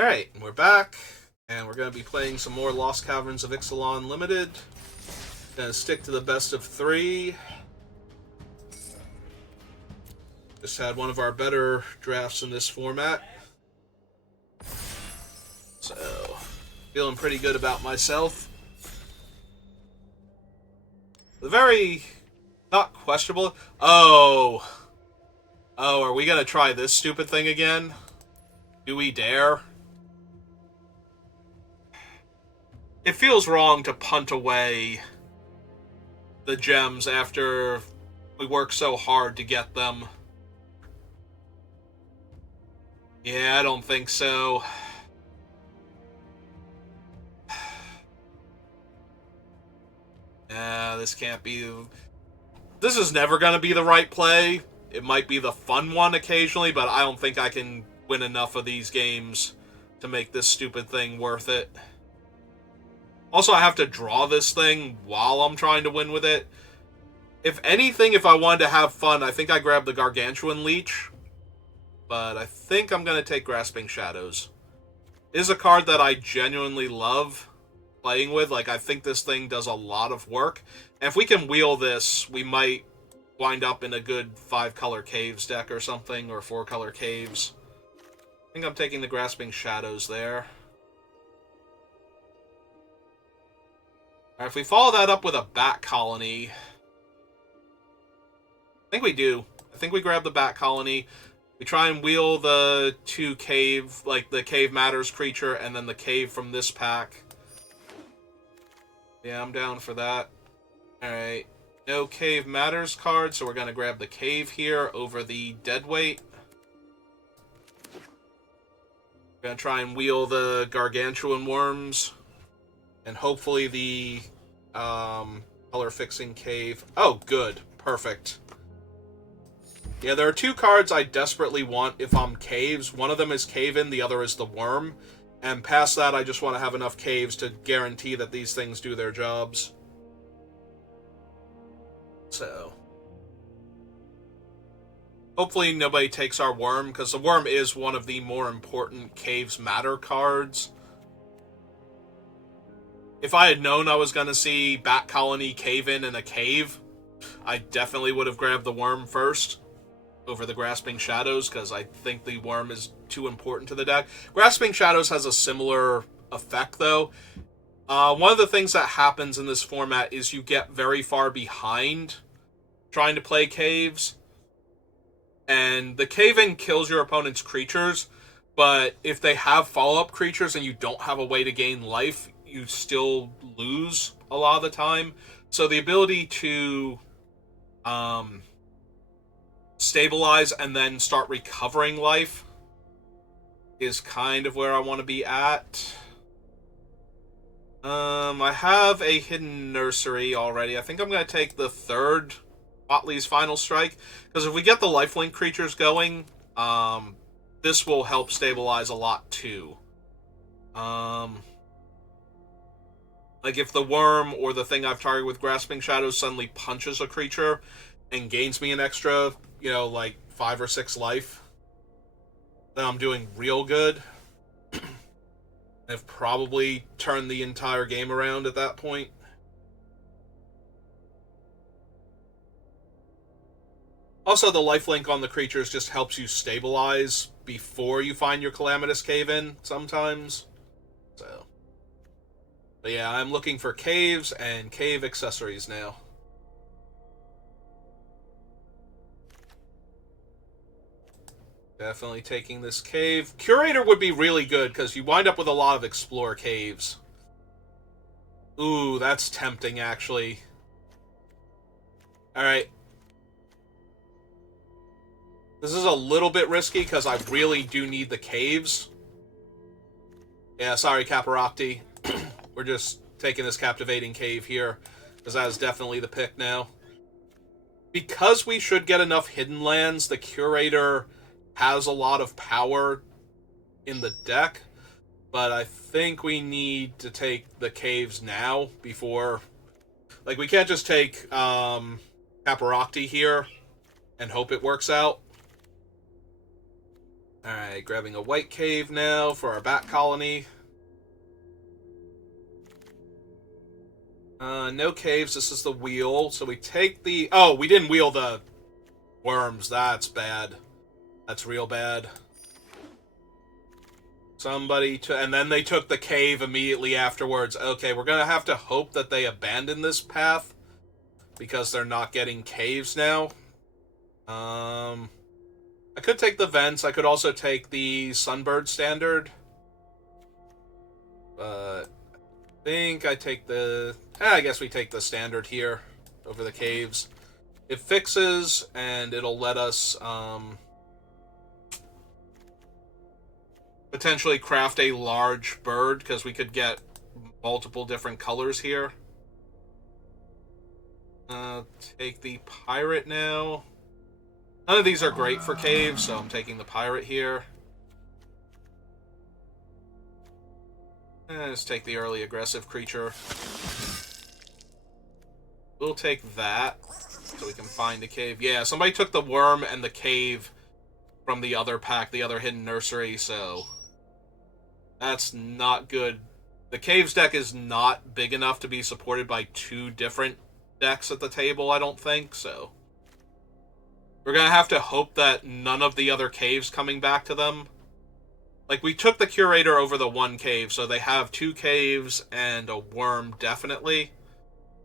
Alright, we're back, and we're going to be playing some more Lost Caverns of Ixalan Limited. Gonna stick to the best of 3. Just had one of our better drafts in this format. So, feeling pretty good about myself. The very... not questionable... Oh, are we gonna try this stupid thing again? Do we dare? It feels wrong to punt away the gems after we work so hard to get them. Yeah, I don't think so. This can't be... This is never going to be the right play. It might be the fun one occasionally, but I don't think I can win enough of these games to make this stupid thing worth it. Also, I have to draw this thing while I'm trying to win with it. If anything, if I wanted to have fun, I think I grabbed the Gargantuan Leech. But I think I'm going to take Grasping Shadows. It is a card that I genuinely love playing with. Like, I think this thing does a lot of work. And if we can wheel this, we might wind up in a good 5-color Caves deck or something, or 4-color Caves. I think I'm taking the Grasping Shadows there. Alright, if we follow that up with a Bat Colony... I think we do. I think we grab the Bat Colony. We try and wheel the 2 cave, like the Cave Matters creature, and then the cave from this pack. Yeah, I'm down for that. Alright. No Cave Matters card, so we're going to grab the cave here over the Deadweight. We're going to try and wheel the Gargantuan Worms. And hopefully the color-fixing cave. Oh, good. Perfect. Yeah, there are 2 cards I desperately want if I'm caves. One of them is Cave-In, the other is the Worm. And past that, I just want to have enough caves to guarantee that these things do their jobs. So. Hopefully nobody takes our Worm, because the Worm is one of the more important Caves Matter cards. If I had known I was going to see Bat Colony, Cave-In, and a Cave, I definitely would have grabbed the Worm first over the Grasping Shadows, because I think the Worm is too important to the deck. Grasping Shadows has a similar effect, though. One of the things that happens in this format is you get very far behind trying to play caves. And the Cave-In kills your opponent's creatures, but if they have follow-up creatures and you don't have a way to gain life, you still lose a lot of the time. So the ability to stabilize and then start recovering life is kind of where I want to be at. I have a Hidden Nursery already. I think I'm going to take the 3rd Watley's Final Strike, because if we get the lifelink creatures going, this will help stabilize a lot too. Like if the Worm or the thing I've targeted with Grasping Shadows suddenly punches a creature and gains me an extra, like 5 or 6 life, then I'm doing real good. I've probably turned the entire game around at that point. Also, the lifelink on the creatures just helps you stabilize before you find your Calamitous Cave-In sometimes. So, but yeah, I'm looking for caves and cave accessories now. Definitely taking this cave. Curator would be really good, because you wind up with a lot of Explore caves. Ooh, that's tempting, actually. Alright. This is a little bit risky, because I really do need the caves. Yeah, sorry, Caparocti. We're just taking this Captivating Cave here, because that is definitely the pick now. Because we should get enough hidden lands, the Curator has a lot of power in the deck, but I think we need to take the caves now before... Like, we can't just take Caparocti here and hope it works out. Alright, grabbing a white cave now for our bat colony. No caves, this is the wheel. So we take the... Oh, we didn't wheel the worms. That's bad. That's real bad. And then they took the cave immediately afterwards. Okay, we're gonna have to hope that they abandon this path, because they're not getting caves now. I could take the vents. I could also take the Sunbird standard. But I think I take the... I guess we take the standard here over the caves. It fixes, and it'll let us potentially craft a large bird, because we could get multiple different colors here. Take the pirate now. None of these are great for caves, so I'm taking the pirate here. Let's take the early aggressive creature. We'll take that, so we can find the cave. Yeah, somebody took the worm and the cave from the other pack, the other hidden nursery, so that's not good. The caves deck is not big enough to be supported by two different decks at the table, I don't think, so we're gonna have to hope that none of the other caves coming back to them. Like, we took the Curator over the one cave, so they have two caves and a worm, definitely.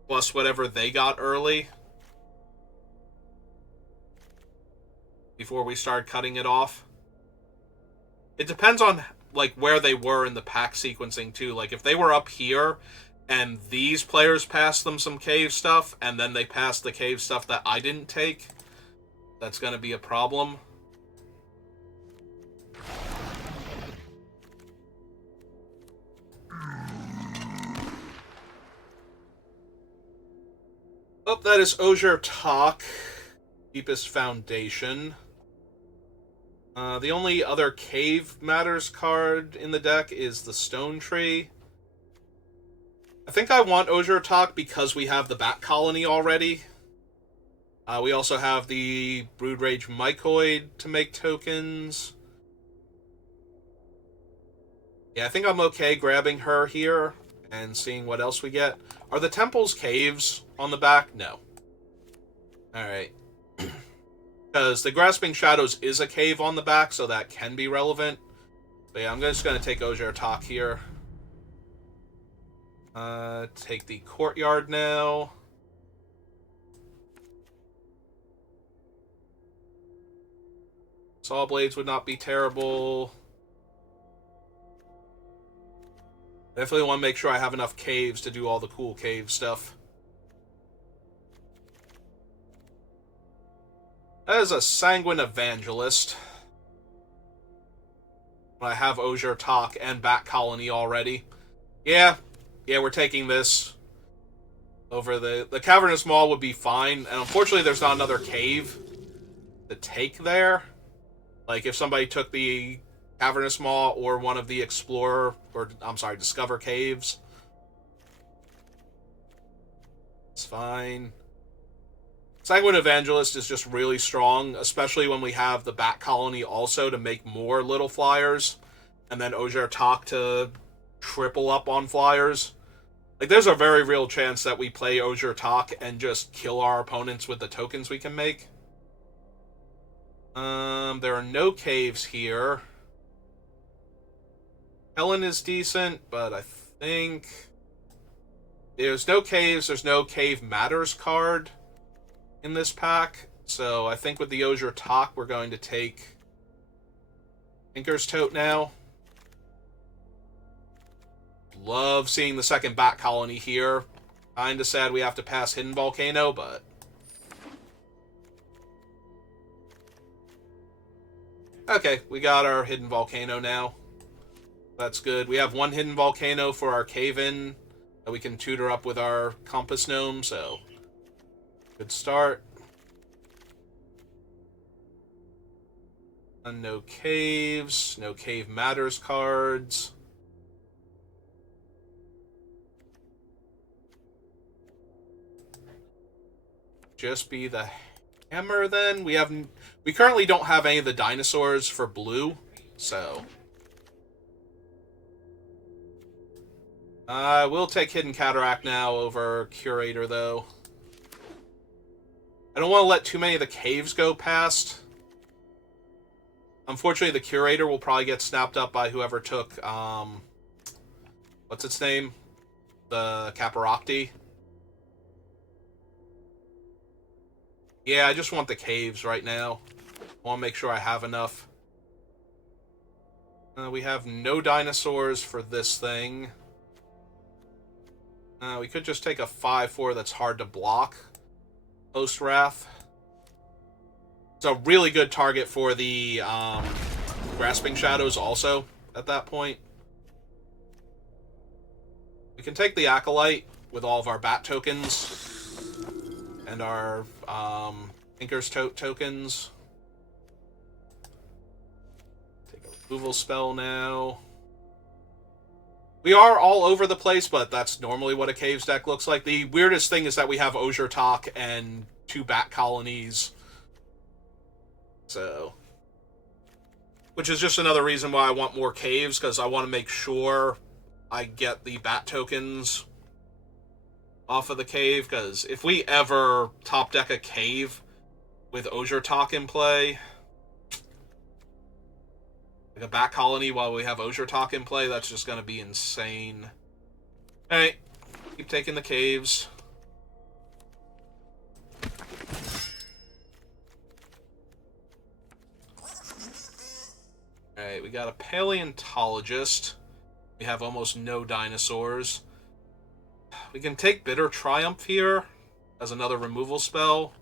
Plus whatever they got early. Before we start cutting it off. It depends on, like, where they were in the pack sequencing, too. Like, if they were up here, and these players passed them some cave stuff, and then they passed the cave stuff that I didn't take, that's gonna be a problem. Oh, that is Osier Talk. Deepest Foundation. The only other Cave Matters card in the deck is the Stone Tree. I think I want Osier Talk because we have the Bat Colony already. We also have the Brood Rage Mycoid to make tokens. Yeah, I think I'm okay grabbing her here and seeing what else we get. Are the temples caves on the back? No. Alright. Because the Grasping Shadows is a cave on the back, so that can be relevant. But yeah, I'm just going to take Osier Talk here. Take the Courtyard now. Saw Blades would not be terrible. Definitely want to make sure I have enough caves to do all the cool cave stuff. That is a Sanguine Evangelist. I have Osier Talk and Bat Colony already. Yeah, we're taking this over the Cavernous Maw would be fine. And unfortunately, there's not another cave to take there. Like, if somebody took the Cavernous Maw or one of the Discover caves. It's fine. Sanguine Evangelist is just really strong, especially when we have the Bat Colony also to make more little flyers, and then Osier Talk to triple up on flyers. Like, there's a very real chance that we play Osier Talk and just kill our opponents with the tokens we can make. There are no caves here. Helen is decent, but I think there's no caves, there's no Cave Matters card in this pack. So I think with the Osier Talk, we're going to take Tinker's Tote now. Love seeing the second Bat Colony here. Kinda sad we have to pass Hidden Volcano, but okay, we got our Hidden Volcano now. That's good. We have one Hidden Volcano for our Cave-In that we can tutor up with our Compass Gnome, so good start. And no caves, no Cave Matters cards. Just be the hammer then. We currently don't have any of the dinosaurs for blue. so... I will take Hidden Cataract now over Curator, though. I don't want to let too many of the caves go past. Unfortunately, the Curator will probably get snapped up by whoever took, what's its name? The Caparocti. Yeah, I just want the caves right now. I want to make sure I have enough. We have no dinosaurs for this thing. We could just take a 5/4 that's hard to block. Post-Wrath. It's a really good target for the Grasping Shadows also at that point. We can take the Acolyte with all of our Bat tokens and our Tinker's tokens. Take a removal spell now. We are all over the place, but that's normally what a Caves deck looks like. The weirdest thing is that we have Ozurtok and 2 Bat Colonies. So... which is just another reason why I want more Caves, because I want to make sure I get the Bat tokens off of the Cave, because if we ever top deck a Cave with Ozurtok in play... like a Bat Colony while we have Ozurtok in play, that's just going to be insane. Alright, keep taking the caves. Alright, we got a Paleontologist. We have almost no dinosaurs. We can take Bitter Triumph here as another removal spell.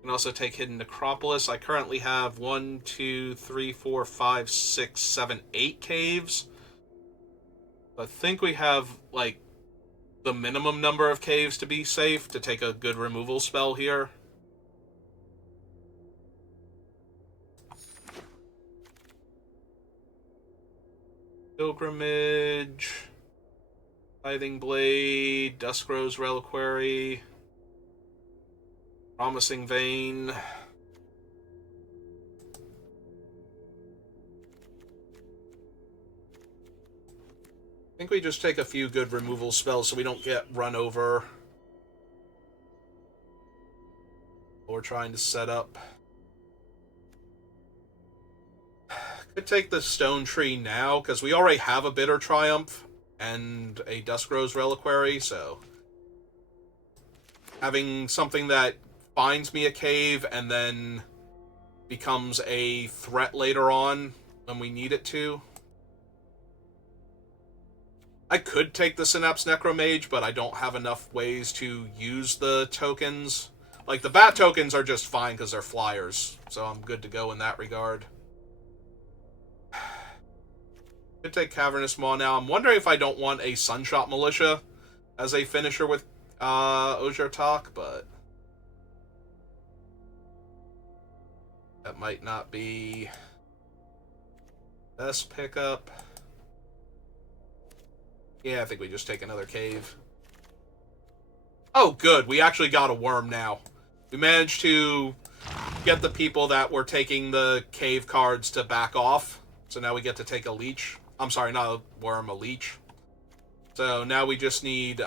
Can also take Hidden Necropolis. I currently have 1, 2, 3, 4, 5, 6, 7, 8 caves. I think we have, like, the minimum number of caves to be safe to take a good removal spell here. Pilgrimage, Tithing Blade, Duskrose Reliquary, Promising Vein. I think we just take a few good removal spells so we don't get run over. We're trying to set up. Could take the Stone Tree now, because we already have a Bitter Triumph and a Duskrose Reliquary, so... having something that finds me a cave and then becomes a threat later on when we need it to. I could take the Synapse Necromage, but I don't have enough ways to use the tokens. Like, the Bat tokens are just fine because they're flyers, so I'm good to go in that regard. Could take Cavernous Maw now. I'm wondering if I don't want a Sunshot Militia as a finisher with Ozurtok, but that might not be best pickup. Yeah, I think we just take another cave. Oh, good. We actually got a worm now. We managed to get the people that were taking the cave cards to back off. So now we get to take a leech. I'm sorry, not a worm, a leech. So now we just need,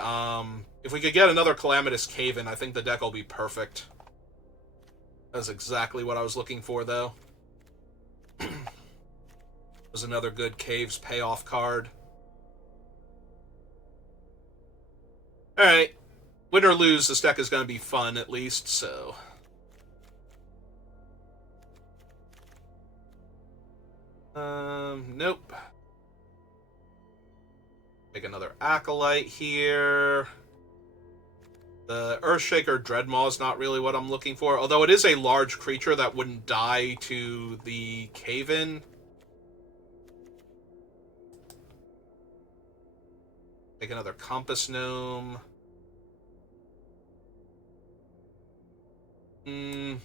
if we could get another Calamitous Cave in, I think the deck will be perfect. That's exactly what I was looking for, though. Was another good Caves payoff card. Alright. Win or lose, this deck is going to be fun, at least, so... nope. Make another Acolyte here. The Earthshaker Dreadmaw is not really what I'm looking for, although it is a large creature that wouldn't die to the cave-in. Take another Compass Gnome. Yeah,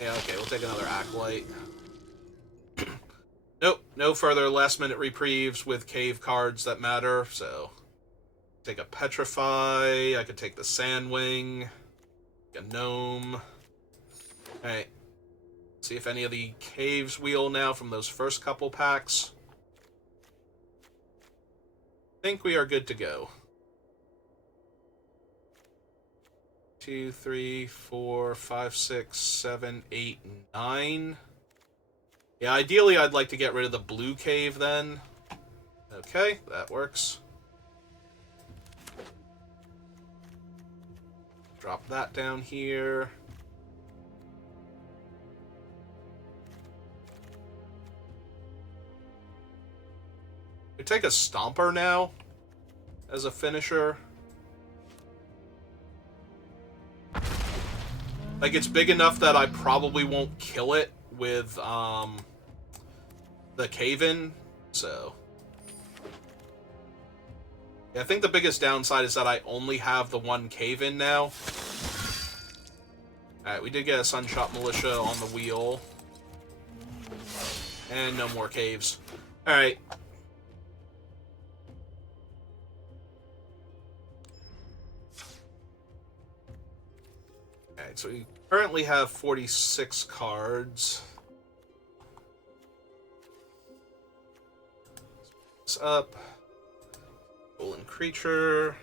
okay, we'll take another Acolyte. Nope, no further last-minute reprieves with cave cards that matter, so... Take a Petrify, I could take the Sandwing, a Gnome. Alright. See if any of the caves wheel now from those first couple packs. I think we are good to go. 2, 3, 4, 5, 6, 7, 8, 9. Yeah, ideally I'd like to get rid of the blue cave then. Okay, that works. Drop that down here. We take a Stomper now as a finisher. Like, it's big enough that I probably won't kill it with the cave-in, so... Yeah, I think the biggest downside is that I only have the one cave-in now. Alright, we did get a Sunshot Militia on the wheel. And no more caves. Alright. Alright, so we currently have 46 cards. This up. Golden Creature.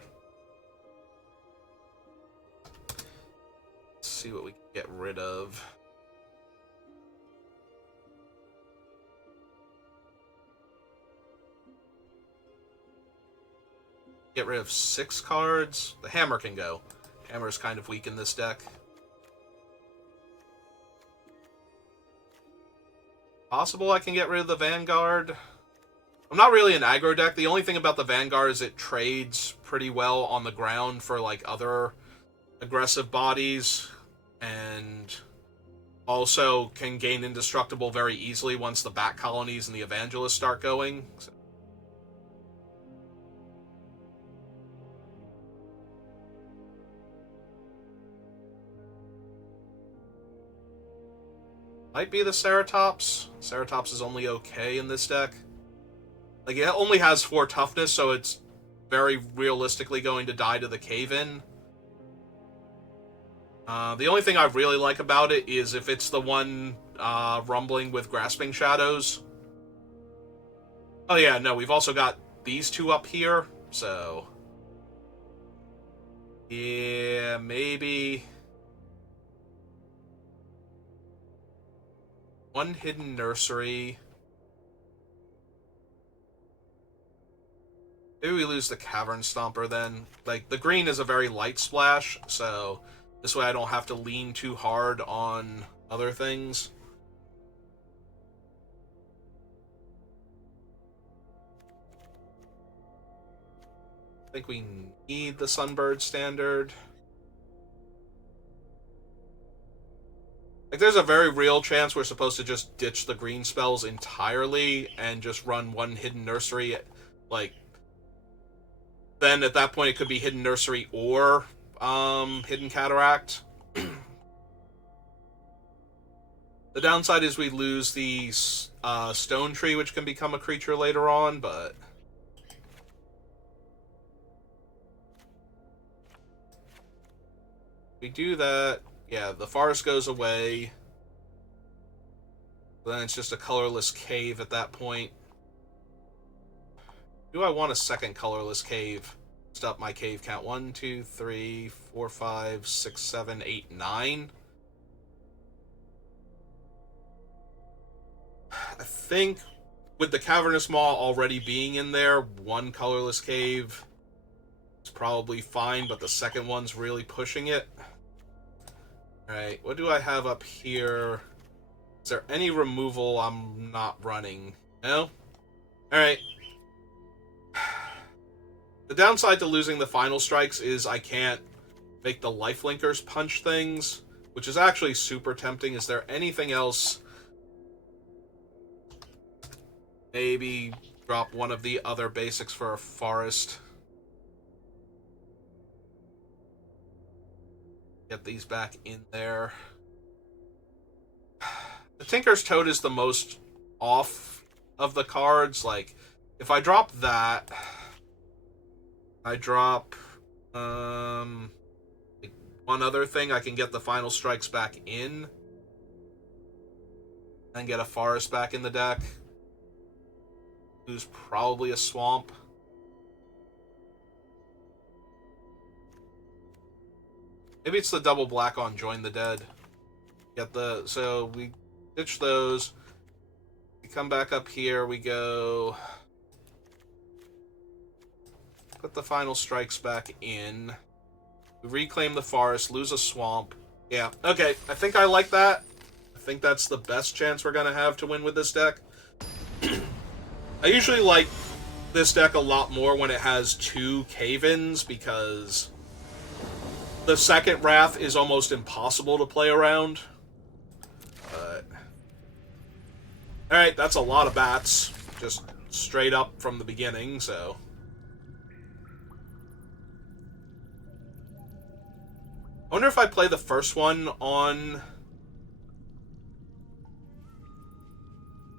Let's see what we can get rid of. Get rid of 6 cards. The Hammer can go. Hammer's kind of weak in this deck. Possible I can get rid of the Vanguard. I'm not really an aggro deck. The only thing about the Vanguard is it trades pretty well on the ground for, like, other aggressive bodies. And also can gain Indestructible very easily once the Bat Colonies and the Evangelists start going. So. Might be the Ceratops. Ceratops is only okay in this deck. Like, it only has 4 toughness, so it's very realistically going to die to the cave-in. The only thing I really like about it is if it's the one rumbling with Grasping Shadows. Oh yeah, no, we've also got these 2 up here, so... Yeah, maybe... 1 Hidden Nursery. Maybe we lose the Cavern Stomper then. Like, the green is a very light splash, so this way I don't have to lean too hard on other things. I think we need the Sunbird Standard. Like, there's a very real chance we're supposed to just ditch the green spells entirely and just run 1 Hidden Nursery. Like, then at that point it could be Hidden Nursery or Hidden Cataract. The downside is we lose the Stone Tree, which can become a creature later on, but... we do that... Yeah, the forest goes away. Then it's just a colorless cave at that point. Do I want a second colorless cave? Stop my cave count. 1, 2, 3, 4, 5, 6, 7, 8, 9. I think with the Cavernous Maw already being in there, 1 colorless cave is probably fine, but the second one's really pushing it. Alright, what do I have up here? Is there any removal I'm not running? No? Alright. The downside to losing the final strikes is I can't make the lifelinkers punch things, which is actually super tempting. Is there anything else? Maybe drop one of the other basics for a forest. Get these back in there. The Tinker's Toad is the most off of the cards. Like, if I drop that, I drop like one other thing, I can get the final strikes back in. And get a forest back in the deck. Who's probably a swamp. Maybe it's the double black on Join the Dead. So we ditch those. We come back up here, we go... Put the final strikes back in. We reclaim the forest, lose a swamp. Yeah, okay, I think I like that. I think that's the best chance we're gonna have to win with this deck. I usually like this deck a lot more when it has 2 cave-ins, because the second Wrath is almost impossible to play around. But... Alright, that's a lot of bats. Just straight up from the beginning, so... I wonder if I play the first one on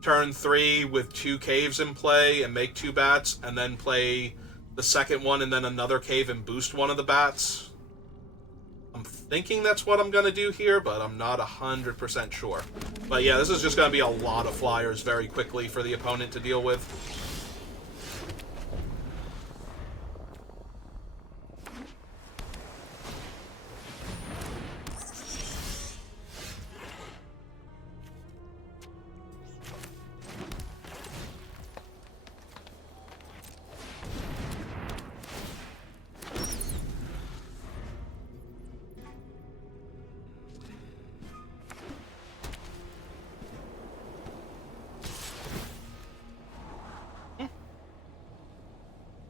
turn 3 with 2 caves in play and make 2 bats, and then play the second one and then another cave and boost one of the bats. I'm thinking that's what I'm going to do here, but I'm not 100% sure. But yeah, this is just going to be a lot of flyers very quickly for the opponent to deal with.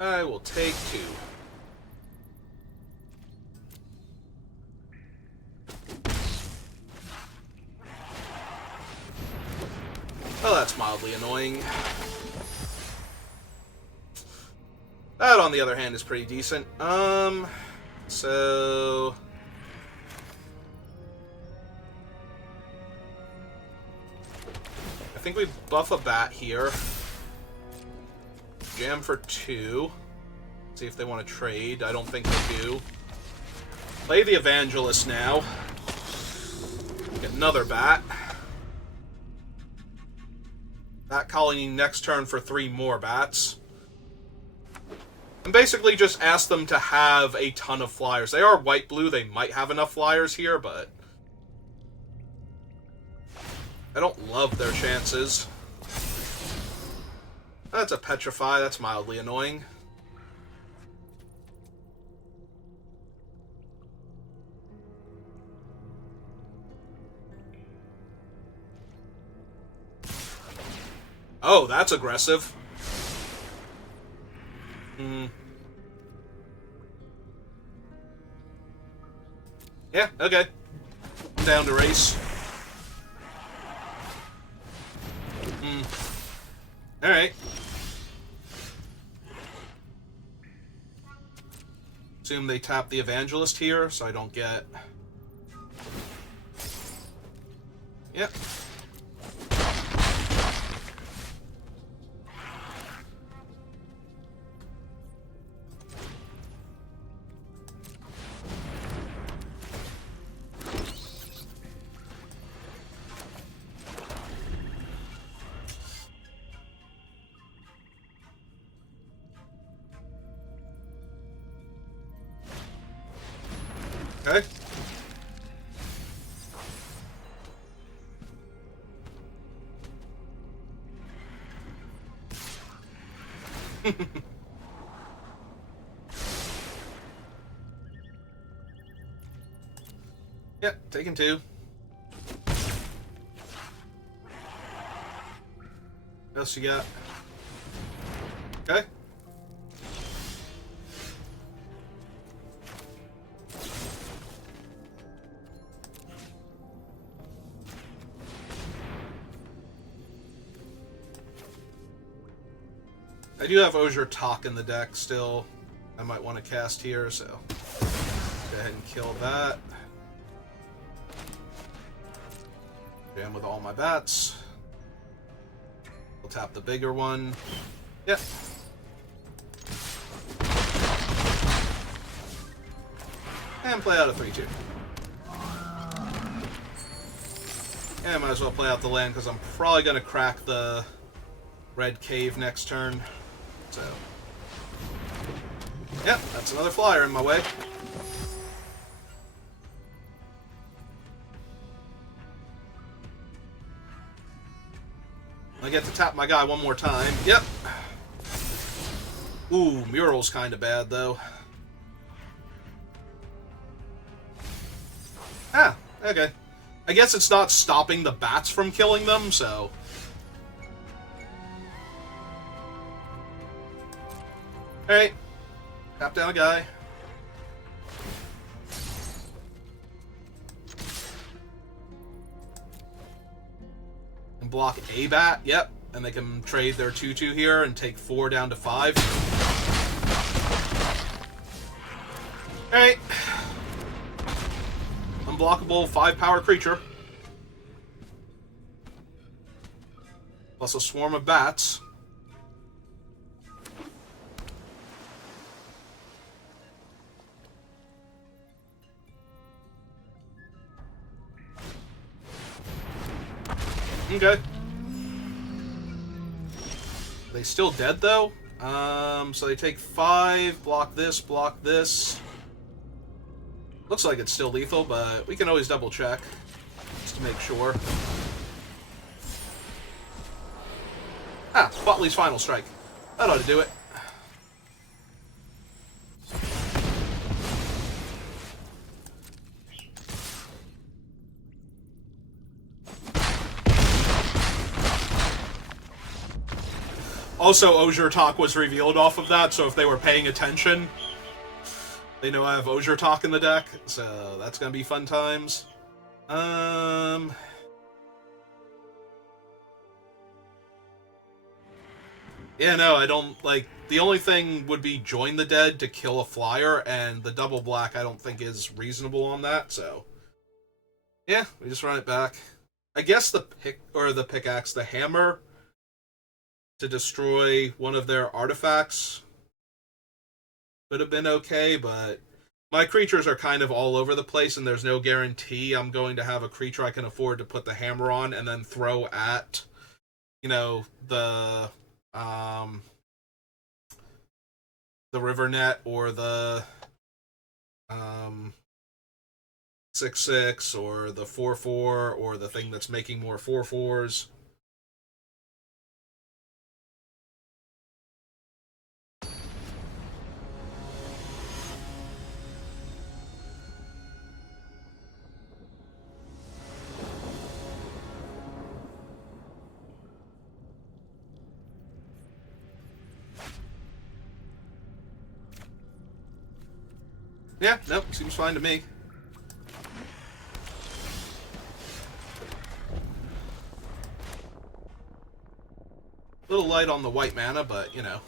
I will take 2. Well, that's mildly annoying. That, on the other hand, is pretty decent. So... I think we buff a bat here. Jam for 2. See if they want to trade. I don't think they do. Play the Evangelist now. Get another bat. Bat colony next turn for 3 more bats. And basically just ask them to have a ton of flyers. They are white-blue. They might have enough flyers here, but... I don't love their chances. That's a Petrify. That's mildly annoying. Oh, that's aggressive. Yeah, okay. I'm down to race. Alright. Assume they tap the Evangelist here, so I don't get... Yep. Okay. Yep, taking 2. What else you got? Okay. I do have Osier Talk in the deck still. I might want to cast here, so go ahead and kill that. Jam with all my bats. We'll tap the bigger one. Yep. And play out a 3-2. Yeah, I might as well play out the land because I'm probably going to crack the red cave next turn. So, yep, that's another flyer in my way. I get to tap my guy one more time. Yep. Ooh, Mural's kind of bad, though. Ah, okay. I guess it's not stopping the bats from killing them, so... Alright. Tap down a guy. And block a bat, yep. And they can trade their 2/2 here and take 4 down to 5. Alright. Unblockable 5-power creature. Plus a swarm of bats. Okay. They still dead though? So they take 5, block this, block this. Looks like it's still lethal, but we can always double check just to make sure. Ah, Botley's Final Strike. That ought to do it. Also, Osier Talk was revealed off of that, so if they were paying attention, they know I have Osier Talk in the deck, so that's gonna be fun times. Yeah, no, I don't, like, the only thing would be join the dead to kill a flyer, and the double black I don't think is reasonable on that, so... Yeah, we just run it back. I guess the pickaxe, the hammer, to destroy one of their artifacts could have been okay, but my creatures are kind of all over the place, and there's no guarantee I'm going to have a creature I can afford to put the hammer on and then throw at, you know, the river net or the 6/6 or the 4/4 or the thing that's making more 4/4s. Yeah, nope, seems fine to me. A little light on the white mana, but, you know.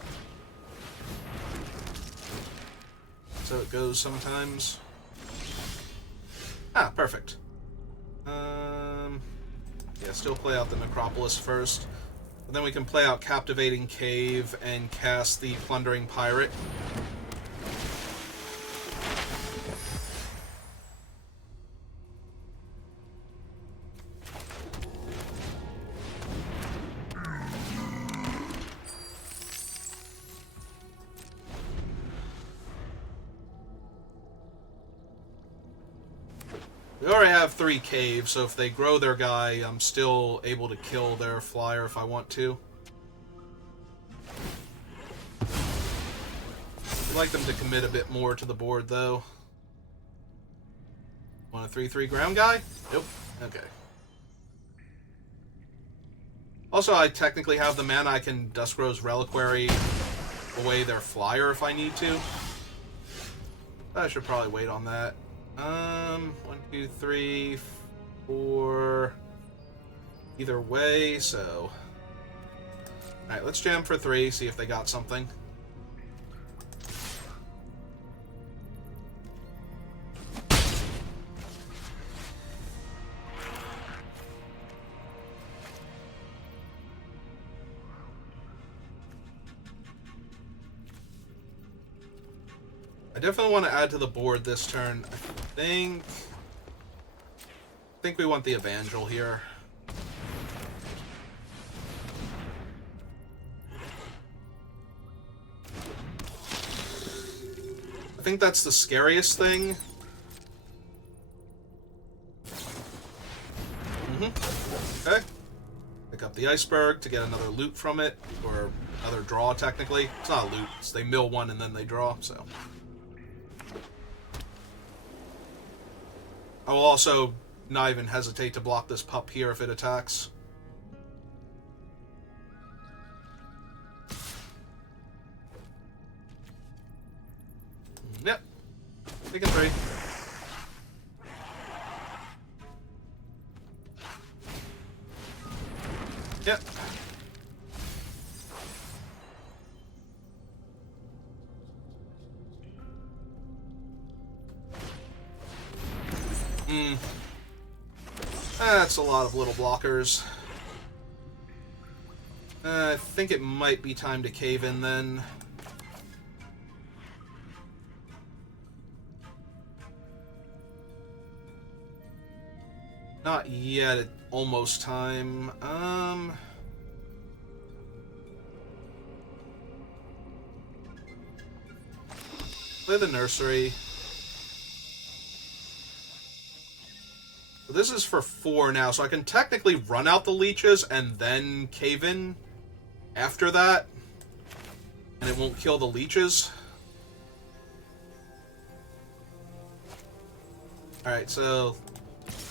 So it goes sometimes. Ah, perfect. Yeah, still play out the Necropolis first. But then we can play out Captivating Cave and cast the Plundering Pirate. We already have 3 caves, so if they grow their guy, I'm still able to kill their flyer if I want to. I'd like them to commit a bit more to the board, though. Want a 3/3 ground guy? Nope. Okay. Also, I technically have the mana. I can Duskrow's Reliquary away their flyer if I need to. I should probably wait on that. 1, 2, 3, 4. Either way, so. Alright, let's jam for 3, see if they got something. I definitely want to add to the board this turn. I think we want the Evangel here. think that's the scariest thing. Okay. Pick up the iceberg to get another loot from it, or another draw, technically. It's not a loot, it's they mill one and then they draw, so. I will also not even hesitate to block this pup here if it attacks. Yep. Taking 3. Yep. That's a lot of little blockers. I think it might be time to cave in then. Not yet. It's almost time. Play the nursery. This is for 4 now, so I can technically run out the leeches and then cave in after that. And it won't kill the leeches. Alright, so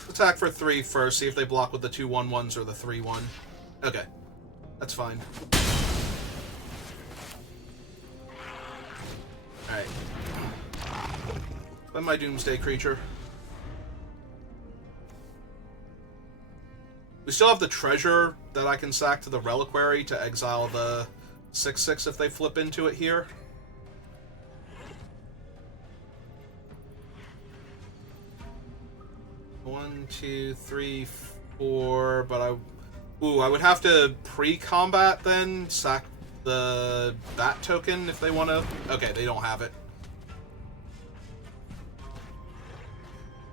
attack for 3 first, see if they block with the 2 1-1s or the 3-1. Okay, that's fine. Alright. Play my Doomsday creature. We still have the treasure that I can sack to the Reliquary to exile the 6/6 if they flip into it here. One, 2, 3, 4, but I would have to pre-combat then, sack the bat token if they want to. Okay, they don't have it.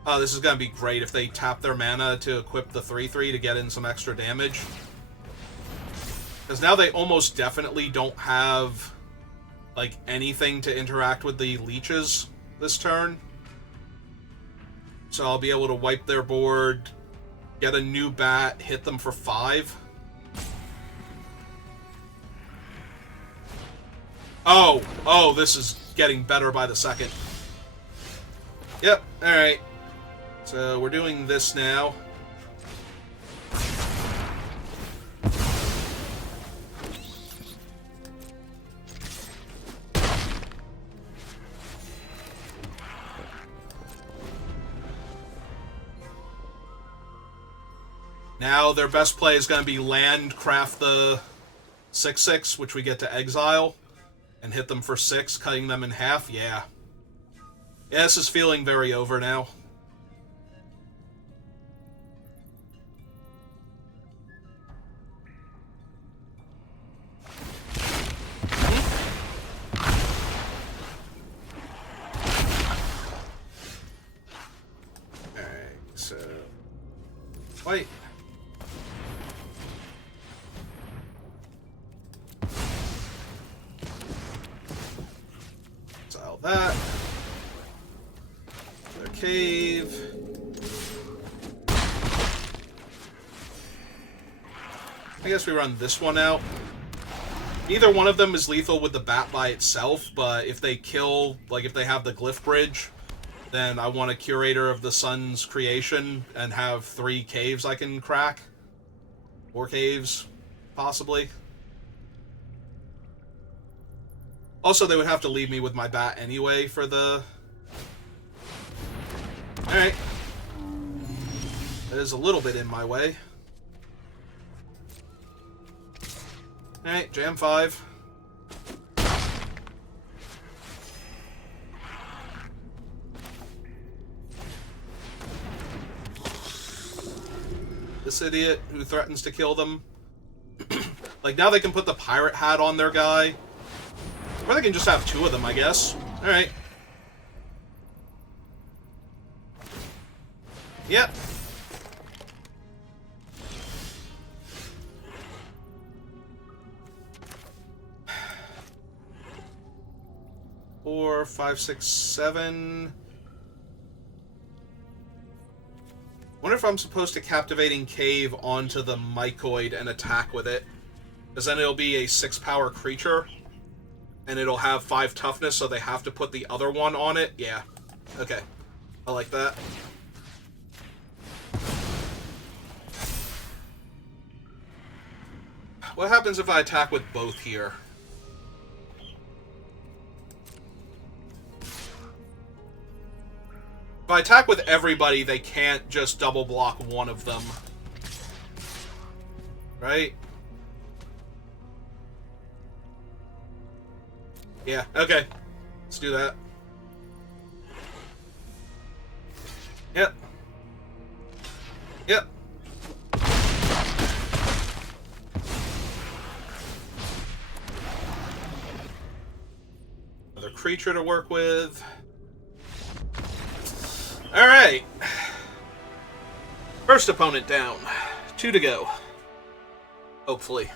Oh, this is going to be great if they tap their mana to equip the 3/3 to get in some extra damage. Because now they almost definitely don't have, like, anything to interact with the leeches this turn. So I'll be able to wipe their board, get a new bat, hit them for 5. Oh, this is getting better by the second. Yep, alright. So we're doing this now. Now their best play is going to be land, craft the 6/6, which we get to exile, and hit them for 6, cutting them in half. Yeah. Yeah, this is feeling very over now. Alright, so... Wait. Exile that. Their cave. I guess we run this one out. Neither one of them is lethal with the bat by itself, but if they kill, like if they have the Glyph Bridge, then I want a Curator of the Sun's creation and have 3 caves I can crack. 4 caves, possibly. Also, they would have to leave me with my bat anyway for the... Alright. That is a little bit in my way. Alright, jam 5. This idiot who threatens to kill them. Like, now they can put the pirate hat on their guy. Or they can just have 2 of them, I guess. Alright. Yep. 4, 5, 6, 7. Wonder if I'm supposed to Captivating Cave onto the Mycoid and attack with it. Because then it'll be a 6-power creature. And it'll have 5 toughness, so they have to put the other one on it. Yeah. Okay. I like that. What happens if I attack with both here? If I attack with everybody, they can't just double block one of them. Right? Yeah, okay. Let's do that. Yep. Yep. Another creature to work with. Alright. First opponent down. 2 to go. Hopefully.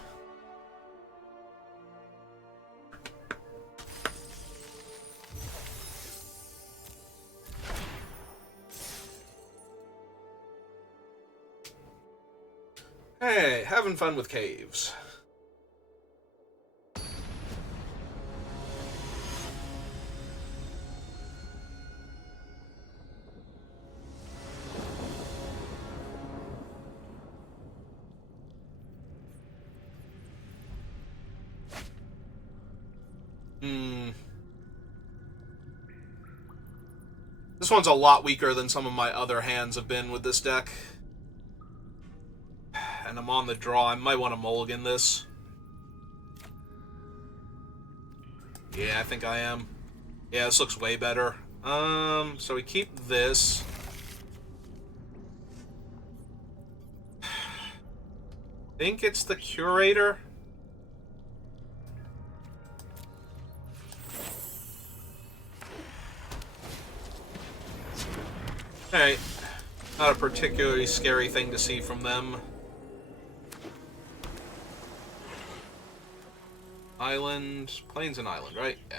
Hey, having fun with caves. This one's a lot weaker than some of my other hands have been with this deck. And I'm on the draw. I might want to mulligan this. Yeah, I think I am. Yeah, this looks way better. So we keep this. I think it's the Curator. Alright. Not a particularly scary thing to see from them. Island. Plains and island, right? Yeah.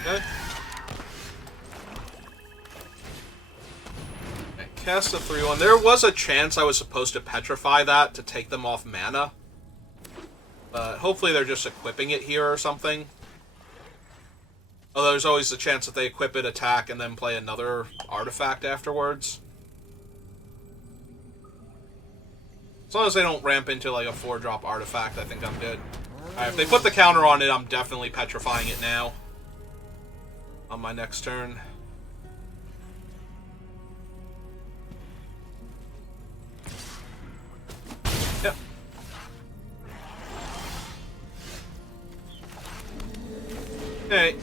Okay. Okay, cast a 3-1. There was a chance I was supposed to petrify that to take them off mana. But hopefully they're just equipping it here or something. Although there's always the chance that they equip it, attack, and then play another artifact afterwards. As long as they don't ramp into like a 4-drop artifact, I think I'm good. Alright, if they put the counter on it, I'm definitely petrifying it now. On my next turn. Yep. Okay.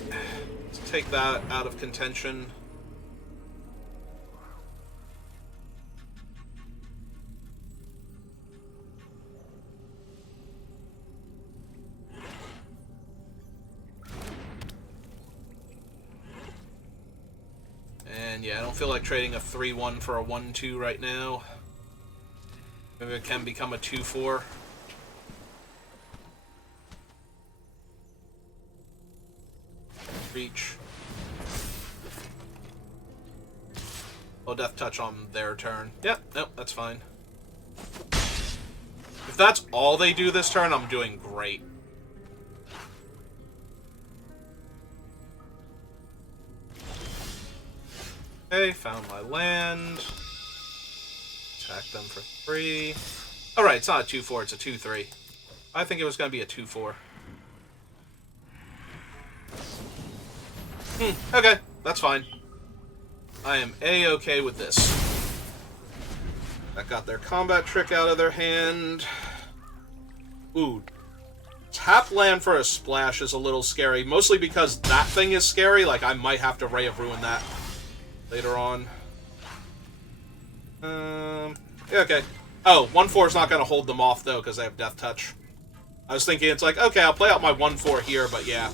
Let's take that out of contention. And yeah, I don't feel like trading a 3-1 for a 1-2 right now. Maybe it can become a 2-4. Reach. Oh, Death Touch on their turn. Yep, nope, that's fine. If that's all they do this turn, I'm doing great. Okay, found my land. Attack them for 3. Alright, it's not a 2-4, it's a 2-3. I think it was going to be a 2-4. Okay, that's fine. I am A-okay with this. That got their combat trick out of their hand. Ooh. Tap land for a splash is a little scary, mostly because that thing is scary. Like, I might have to Ray of Ruin that later on. Yeah, okay. Oh, 1-4 is not going to hold them off, though, because they have Death Touch. I was thinking it's like, okay, I'll play out my 1-4 here, but yeah.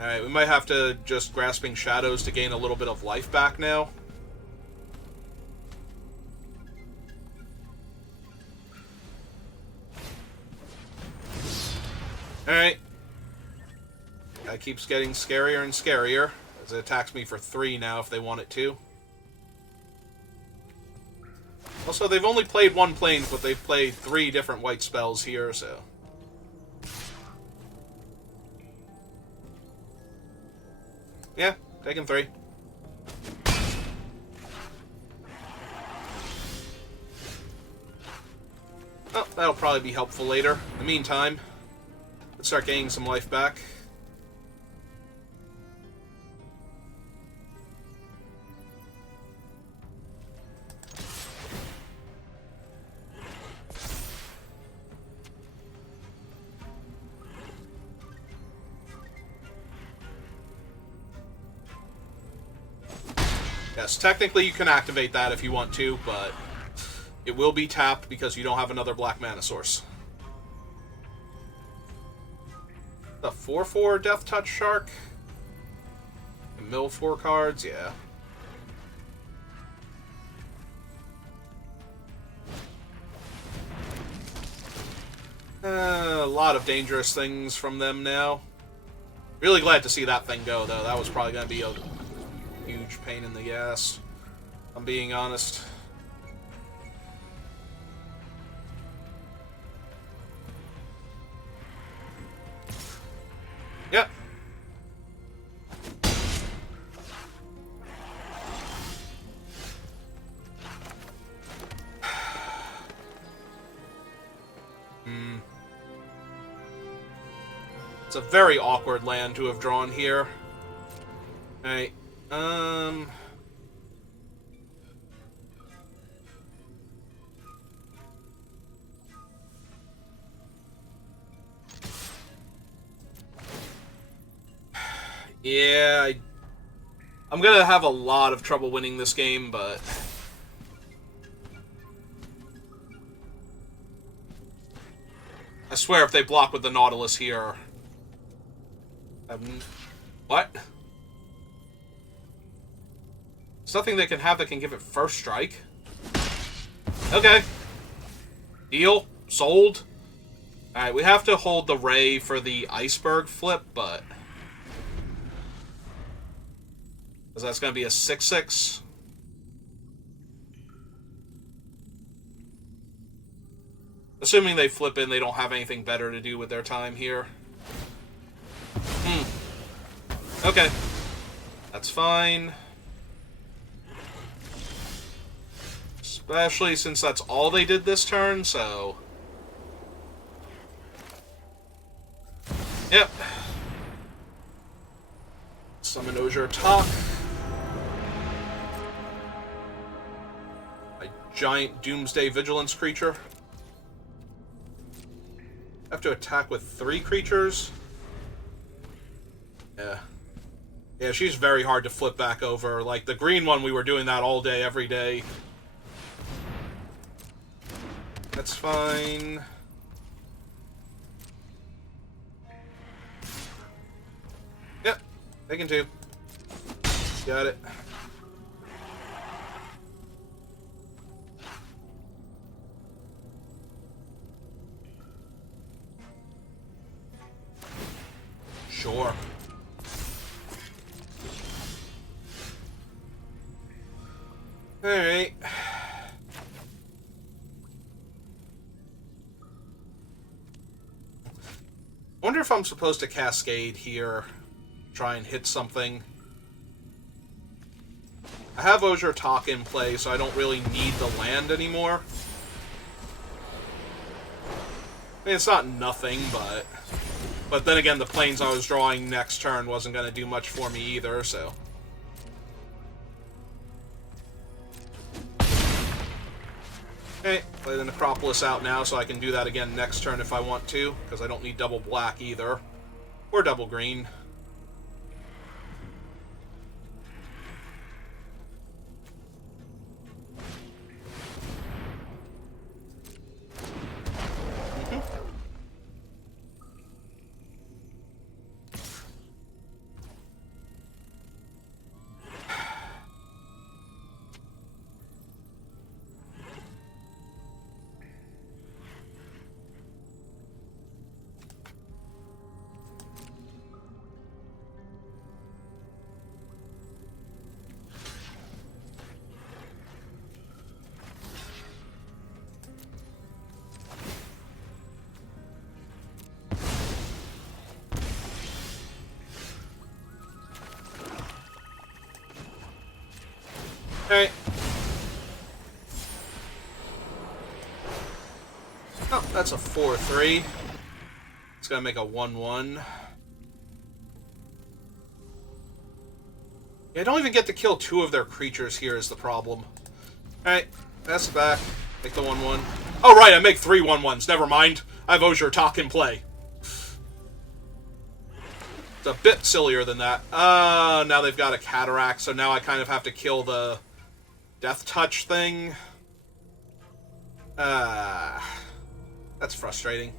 Alright, we might have to just Grasping Shadows to gain a little bit of life back now. Alright. That keeps getting scarier and scarier, as it attacks me for 3 now if they want it to. Also, they've only played 1 planes, but they've played 3 different white spells here, so... Yeah, taking 3. Oh, that'll probably be helpful later. In the meantime, let's start gaining some life back. Yes, technically you can activate that if you want to, but it will be tapped because you don't have another black mana source. The 4/4 Death Touch Shark? Mill 4 cards, yeah. A lot of dangerous things from them now. Really glad to see that thing go, though. That was probably going to be a huge pain in the ass, if I'm being honest. Yep. It's a very awkward land to have drawn here. Alright. Yeah, I'm gonna have a lot of trouble winning this game, but... I swear if they block with the Nautilus here... What? There's nothing they can have that can give it first strike? Okay. Deal. Sold. Alright, we have to hold the Ray for the Iceberg flip, but... Because that's going to be a 6/6. Assuming they flip in, they don't have anything better to do with their time here. Okay. That's fine. Especially since that's all they did this turn, so... Yep. Summon Osier Talk. A giant Doomsday Vigilance creature. Have to attack with 3 creatures. Yeah. Yeah, she's very hard to flip back over. Like, the green one, we were doing that all day, every day. That's fine. Yep, taking 2. Got it. Sure. Alright. I wonder if I'm supposed to Cascade here. Try and hit something. I have Osier Talk in play, so I don't really need the land anymore. I mean, it's not nothing, but... But then again, the planes I was drawing next turn wasn't going to do much for me either, so... Okay, play the Necropolis out now so I can do that again next turn if I want to, because I don't need double black either. Or double green. Alright. Oh, that's a 4-3. It's gonna make a 1-1. Yeah, I don't even get to kill 2 of their creatures here is the problem. Alright, that's back. Make the 1-1. Oh, right, I make 3 1-1s. Never mind. I have Osier Talk in play. It's a bit sillier than that. Now they've got a Cataract, so now I kind of have to kill the Death Touch thing. That's frustrating.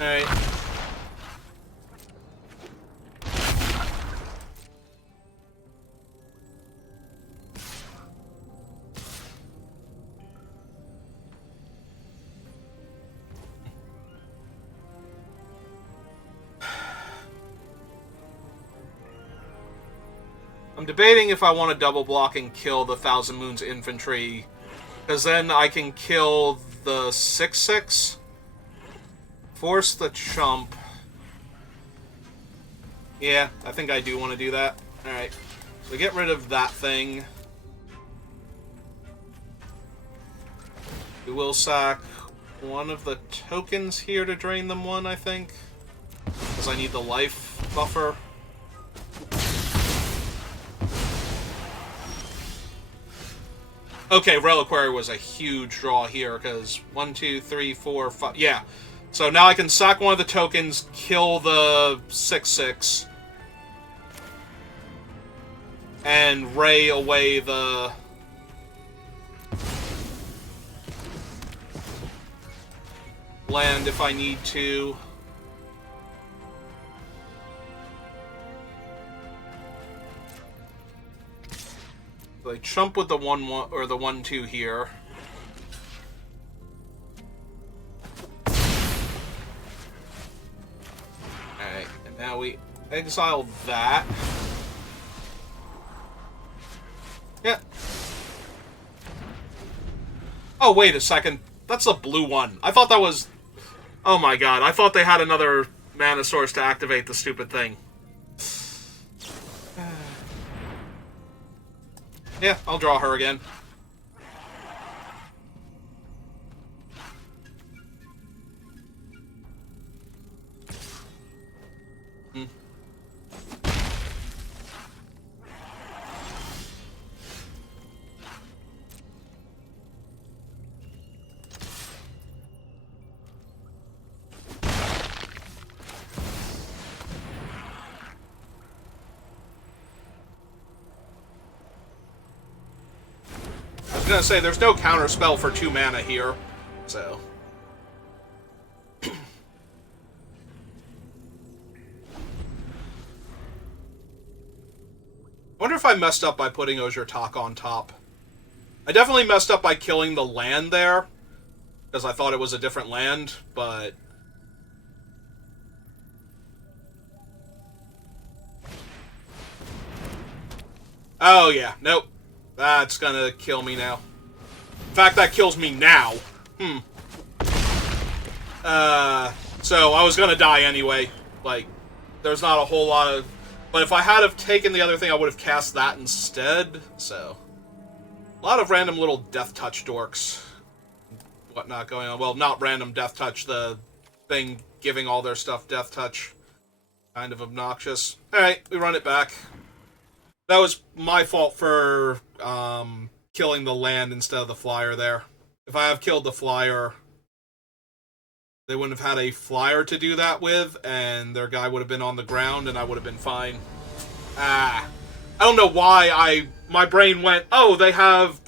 Alright. I'm debating if I want to double block and kill the Thousand Moons infantry, because then I can kill the 6/6, force the chump. Yeah, I think I do want to do that. Alright, so get rid of that thing. We will sack one of the tokens here to drain them 1, I think, because I need the life buffer. Okay, Reliquary was a huge draw here, because 1, 2, 3, 4, 5... Yeah. So now I can sack one of the tokens, kill the 6/6, and ray away the... land if I need to. So I chump with the 1-1 or the 1-2 here. Alright, and now we exile that. Yeah. Oh, wait a second. That's a blue one. I thought that was... Oh my god, I thought they had another mana source to activate the stupid thing. Yeah, I'll draw her again. I was gonna say, there's no counter spell for 2 mana here, so... I wonder if I messed up by putting Osier Talk on top. I definitely messed up by killing the land there, because I thought it was a different land, but... Oh yeah, nope. That's gonna kill me now. In fact, that kills me now. So I was gonna die anyway. Like, there's not a whole lot of... But if I had have taken the other thing, I would have cast that instead, so... A lot of random little Death Touch dorks. Whatnot going on. Well, not random Death Touch, the thing giving all their stuff Death Touch. Kind of obnoxious. Alright, we run it back. That was my fault for killing the land instead of the flyer there. If I have killed the flyer, they wouldn't have had a flyer to do that with, and their guy would have been on the ground, and I would have been fine. I don't know why my brain went, oh, they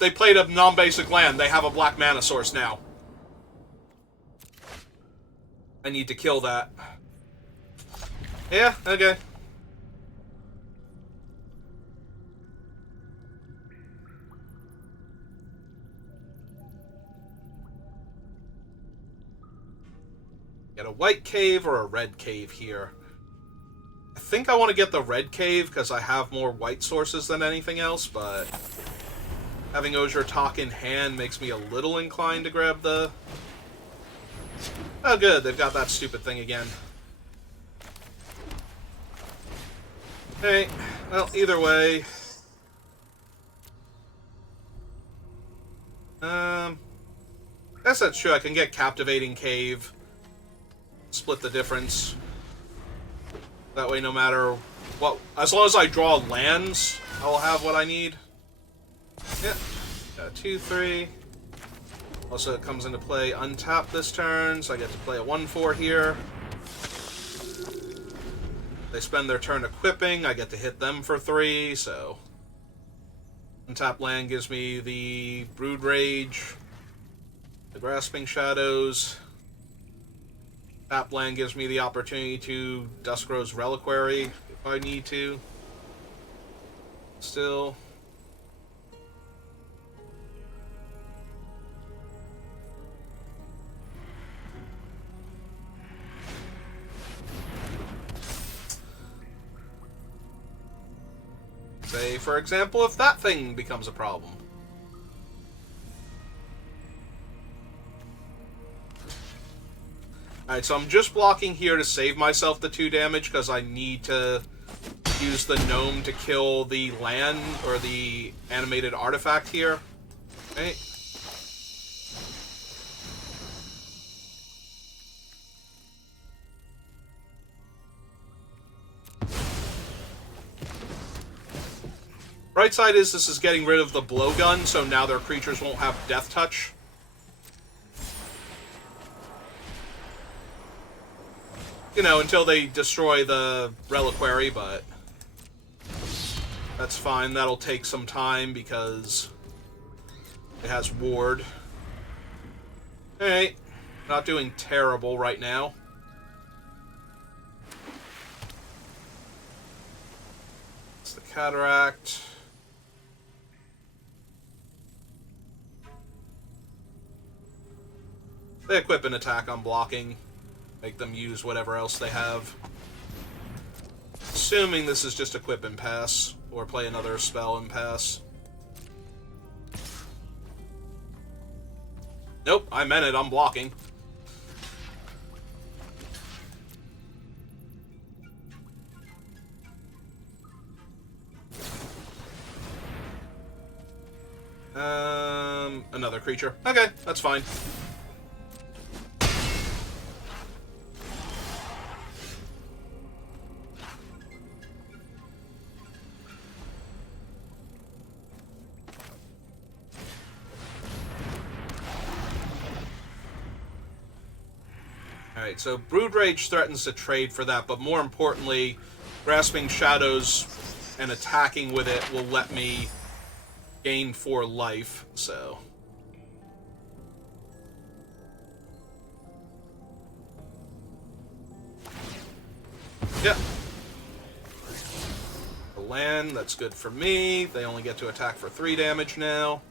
played a non-basic land, they have a black mana source now. I need to kill that. Yeah, okay. Get a white cave or a red cave here. I think I want to get the red cave because I have more white sources than anything else, but having Osier Talk in hand makes me a little inclined to grab the... Oh good, they've got that stupid thing again. Hey, well, either way... I guess that's true, I can get Captivating Cave. Split the difference. That way, no matter what... As long as I draw lands, I will have what I need. Yeah. 2, 3. Also, it comes into play untap this turn, so I get to play a 1/4 here. They spend their turn equipping, I get to hit them for 3, so... Untap land gives me the Brood Rage, the Grasping Shadows. Tap land gives me the opportunity to Duskrow's Reliquary if I need to. Still. Say, for example, if that thing becomes a problem. Alright, so I'm just blocking here to save myself the 2 damage because I need to use the gnome to kill the land or the animated artifact here. Okay. Right side is this is getting rid of the blowgun, so now their creatures won't have death touch. You know, until they destroy the reliquary, but that's fine. That'll take some time because it has ward. Alright. Not doing terrible right now. It's the Cataract. They equip an attack on blocking. Make them use whatever else they have. Assuming this is just equip and pass, or play another spell and pass. Nope, I meant it, I'm blocking. Another creature. Okay, that's fine. Alright, so Brood Rage threatens to trade for that, but more importantly, Grasping Shadows and attacking with it will let me gain 4 life, so... Yep. The land, that's good for me. They only get to attack for 3 damage now.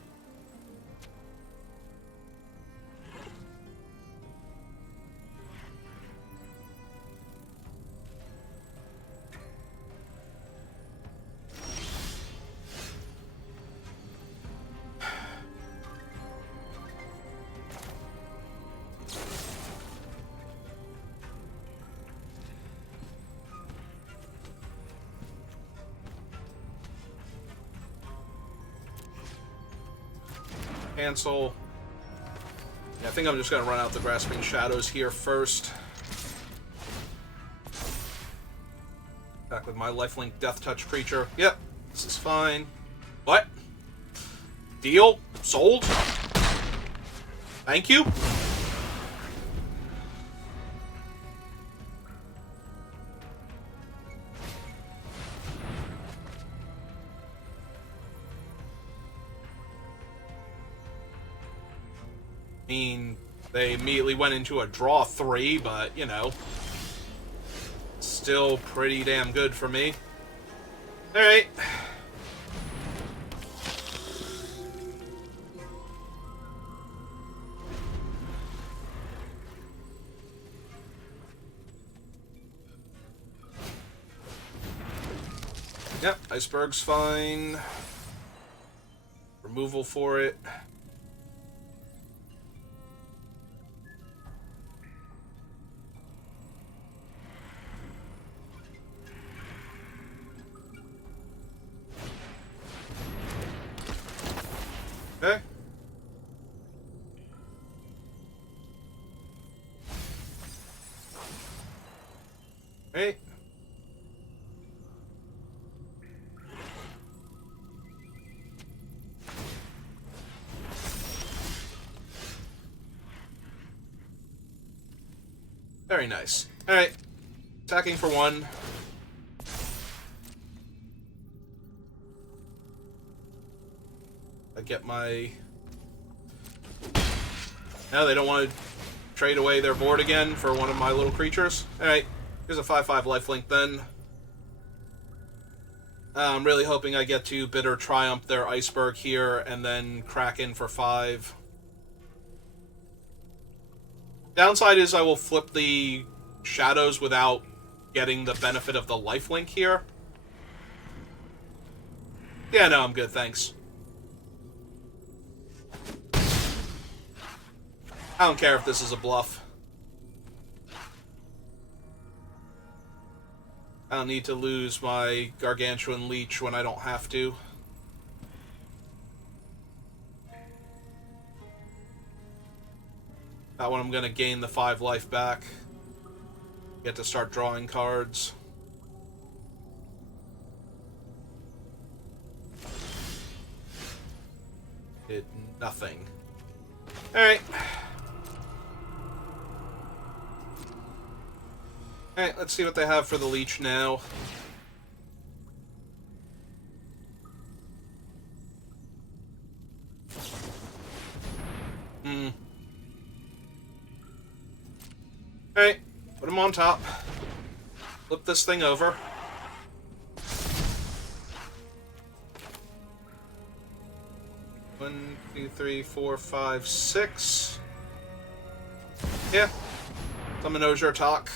Cancel. Yeah, I think I'm just going to run out the Grasping Shadows here first. Back with my lifelink Death Touch creature. Yep, this is fine. What? Deal? Sold? Thank you? I mean, they immediately went into a draw 3, but, you know, still pretty damn good for me. Alright. Yep, iceberg's fine. Removal for it. Okay. Right. Very nice. Alright. Attacking for 1. I get my... Now they don't want to trade away their board again for one of my little creatures. Alright. Here's a 5/5 lifelink then. I'm really hoping I get to Bitter Triumph their Iceberg here and then Kraken for 5. Downside is I will flip the Shadows without getting the benefit of the lifelink here. Yeah, no, I'm good, thanks. I don't care if this is a bluff. I don't need to lose my Gargantuan Leech when I don't have to. That one I'm going to gain the 5 life back. Get to start drawing cards. Did nothing. Alright. Alright, let's see what they have for the Leech now. Alright, put him on top. Flip this thing over. One, 2, 3, 4, 5, 6. Yeah. Summon Osier Talk.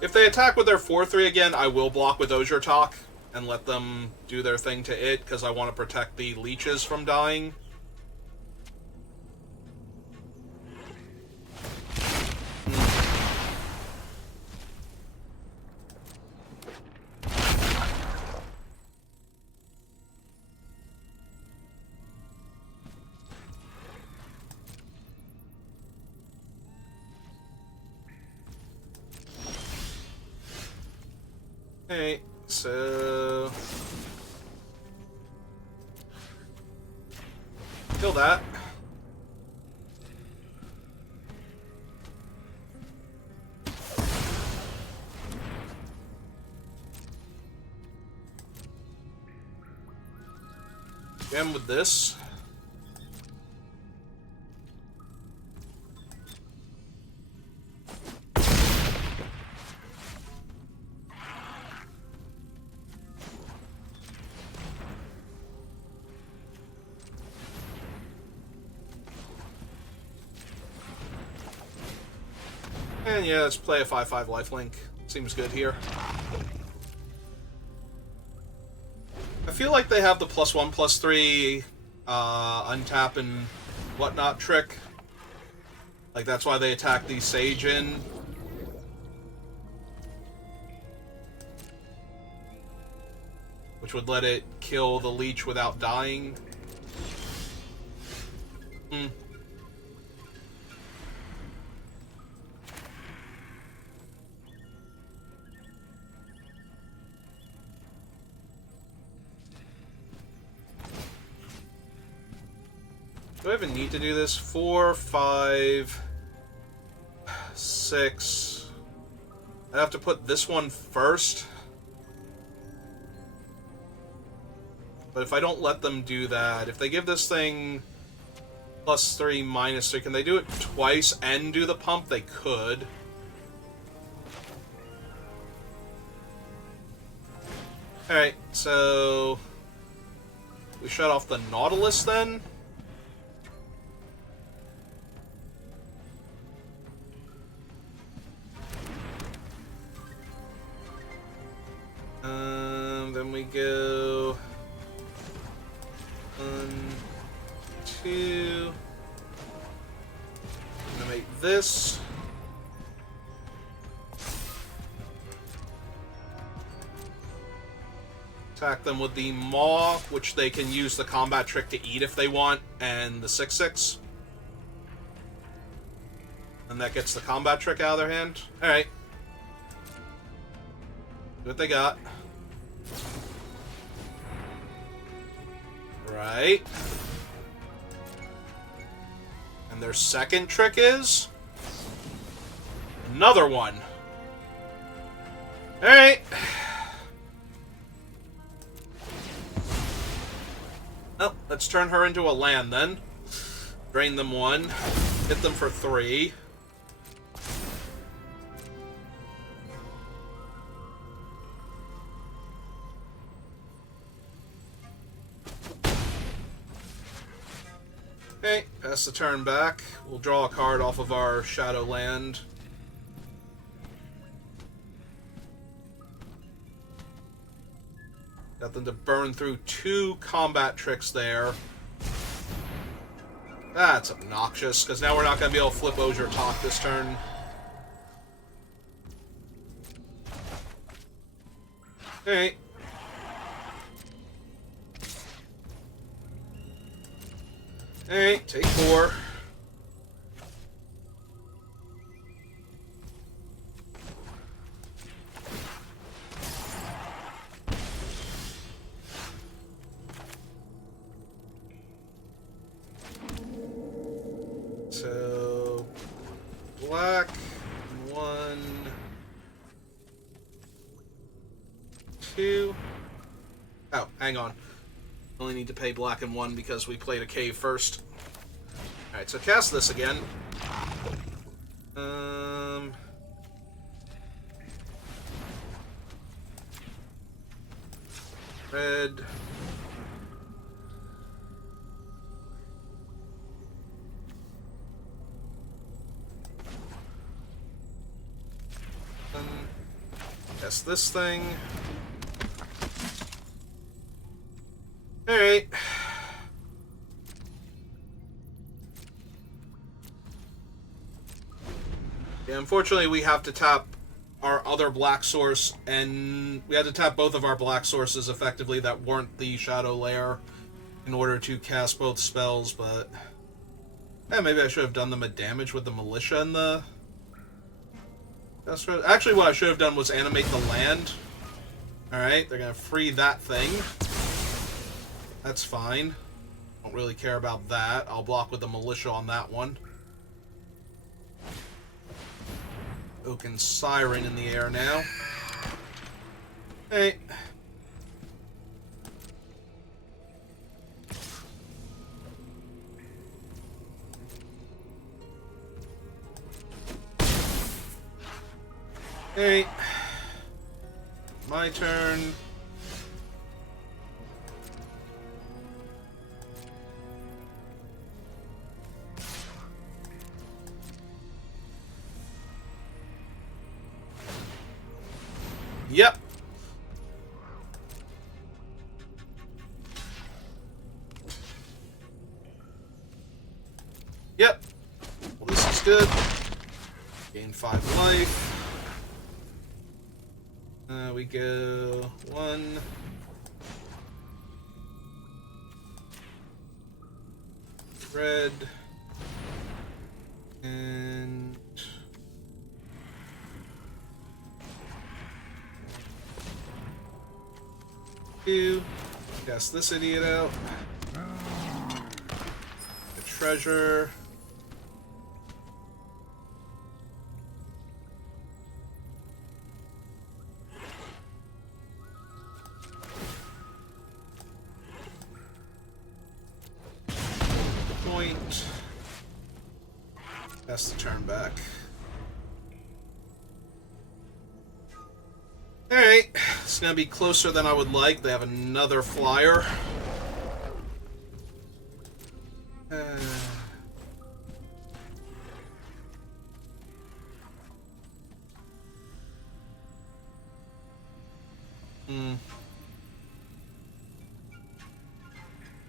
If they attack with their 4/3 again, I will block with Osier Talk and let them do their thing to it, because I want to protect the leeches from dying. Okay, so... kill that. Jam with this. And yeah, let's play a 5/5 lifelink. Seems good here. I feel like they have the +1/+3 untap and whatnot trick. Like, that's why they attack the Sage in. Which would let it kill the Leech without dying. Do I even need to do this? 4, 5, 6. I'd have to put this one first. But if I don't let them do that, if they give this thing +3, -3, can they do it twice and do the pump? They could. Alright, so... we shut off the Nautilus then? go 1, 2. I'm gonna make this. Attack them with the Maw, which they can use the combat trick to eat if they want, and the 6/6. And that gets the combat trick out of their hand. Alright. See what they got. Right. And their second trick is another one. Alright. Oh, let's turn her into a land then. Drain them 1. Hit them for 3. Okay, pass the turn back. We'll draw a card off of our shadow land. Got them to burn through 2 combat tricks there. That's obnoxious, because now we're not going to be able to flip Osier Talk this turn. Alright. Alright, take 4. So, black, 1, 2. Oh, hang on. Only need to pay black and 1 because we played a cave first. Alright, so cast this again. Red. Cast this thing. Alright. Yeah, unfortunately, we have to tap our other black source, and we had to tap both of our black sources effectively that weren't the Shadow Lair in order to cast both spells, but... Yeah, maybe I should have done them a damage with the Militia in the... Actually, what I should have done was animate the land. Alright, they're gonna free that thing. That's fine. Don't really care about that. I'll block with the Militia on that one. Oaken Siren in the air now. Hey. Hey. My turn. Yep. Yep. Well, this is good. Gain 5 life. We go 1. Red. And... 2. Cast this idiot out. A treasure. Point. Cast the turn back. Alright, it's gonna be closer than I would like. They have another flyer.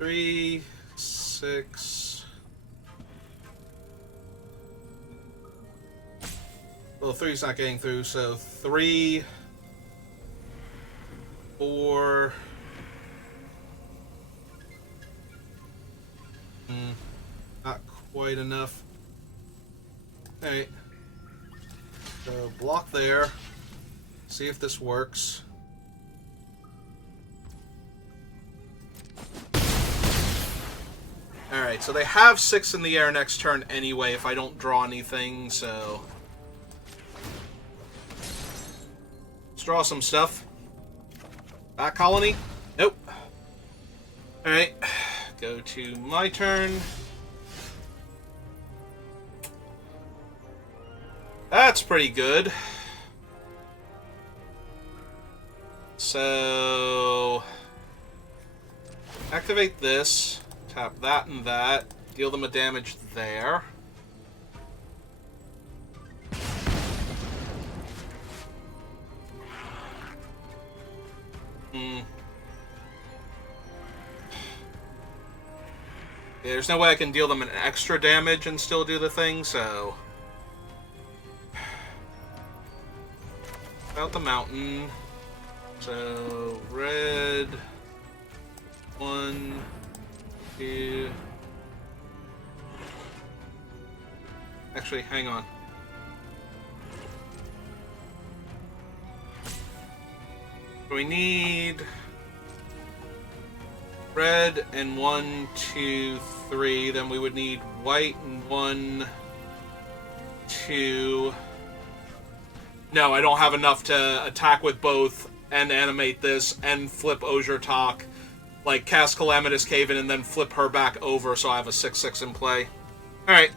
3, 6. Well, 3's not getting through, so 3, 4. Not quite enough. Alright. So block there. See if this works. Alright, so they have 6 in the air next turn anyway if I don't draw anything, so... Let's draw some stuff. Bat colony? Nope. Alright, go to my turn. That's pretty good. So... Activate this. Tap that and that. Deal them a damage there. Yeah, there's no way I can deal them an extra damage and still do the thing, so... About the mountain. So, red... 1, 2... Actually, hang on. We need... red and 1, 2, 3. Then we would need white and 1, 2... No, I don't have enough to attack with both and animate this and flip Osier Talk. Like, cast Calamitous Caven and then flip her back over so I have a 6/6 in play. Alright.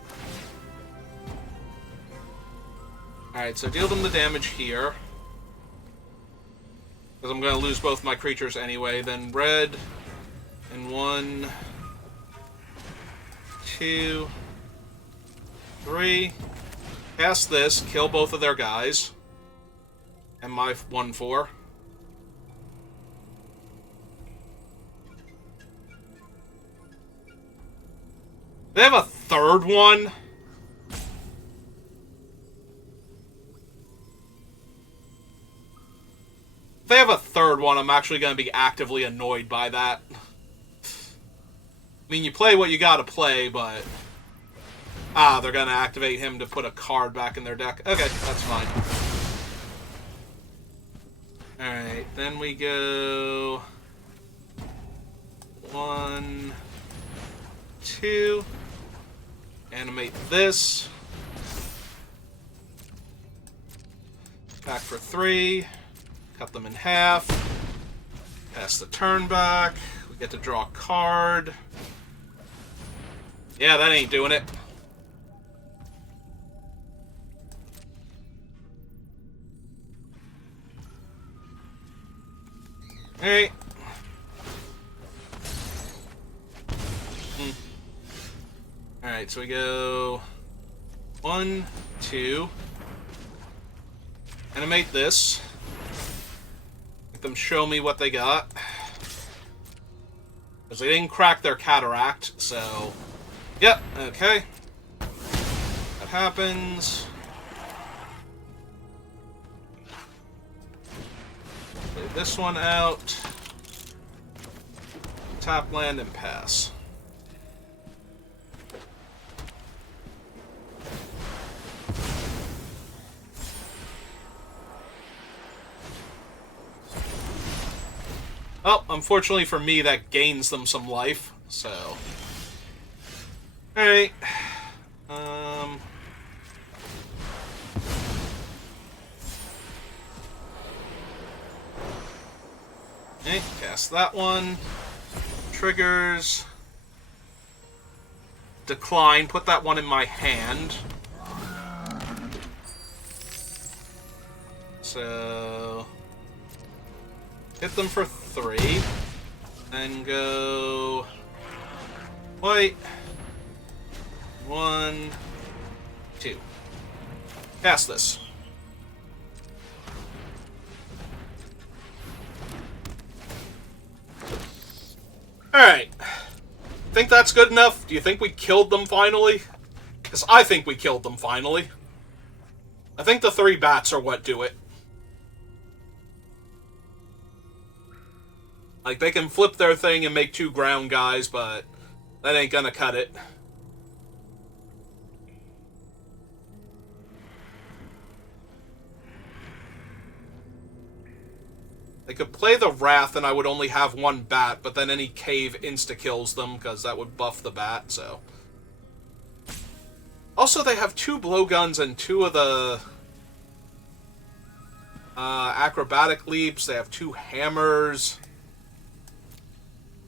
Alright, so deal them the damage here. Because I'm going to lose both my creatures anyway. Then red and 1, 2, 3. Cast this, kill both of their guys. And my 1/4. They have a third one? If they have a third one, I'm actually going to be actively annoyed by that. I mean, you play what you gotta play, but... Ah, they're going to activate him to put a card back in their deck. Okay, that's fine. Alright, then we go... 1, 2... Animate this. Back for 3. Cut them in half. Pass the turn back. We get to draw a card. Yeah, that ain't doing it. Alright. Alright, so we go 1, 2. Animate this. Make them show me what they got. Because they didn't crack their cataract, so... Yep, okay. That happens. Play this one out. Tap land and pass. Well, unfortunately for me, that gains them some life, so... Alright. Okay, cast that one. Triggers. Decline, put that one in my hand. So... Hit them for 3. Then go... White. 1, 2. Cast this. Alright. think that's good enough? Do you think we killed them finally? Because I think we killed them finally. I think the 3 bats are what do it. Like, they can flip their thing and make 2 ground guys, but that ain't gonna cut it. They could play the Wrath and I would only have 1 bat, but then any cave insta-kills them, because that would buff the bat, so... Also, they have 2 blowguns and 2 of the... acrobatic leaps. They have 2 hammers.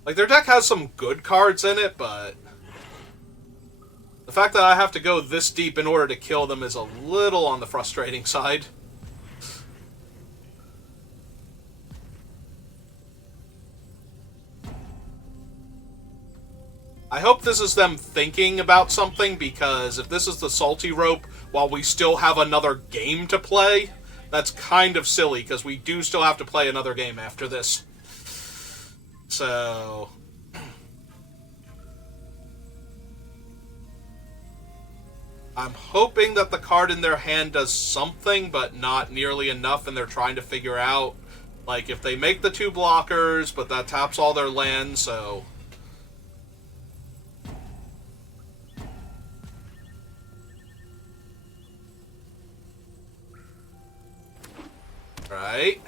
Like, their deck has some good cards in it, but... the fact that I have to go this deep in order to kill them is a little on the frustrating side. I hope this is them thinking about something, because if this is the salty rope while we still have another game to play, that's kind of silly, because we do still have to play another game after this. So... I'm hoping that the card in their hand does something, but not nearly enough, and they're trying to figure out, like, if they make the 2 blockers, but that taps all their lands, so... Right.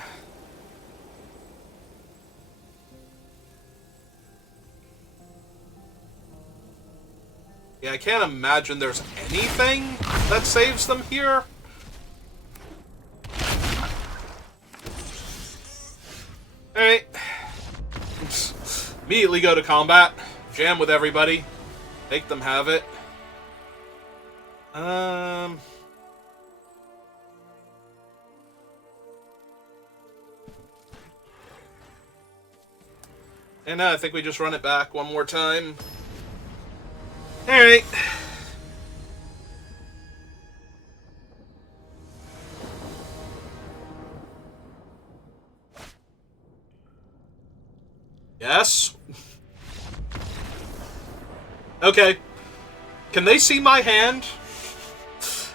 Yeah, I can't imagine there's anything that saves them here. Alright. Immediately go to combat. Jam with everybody. Make them have it. And I think we just run it back one more time. Alright. Yes? Okay. Can they see my hand?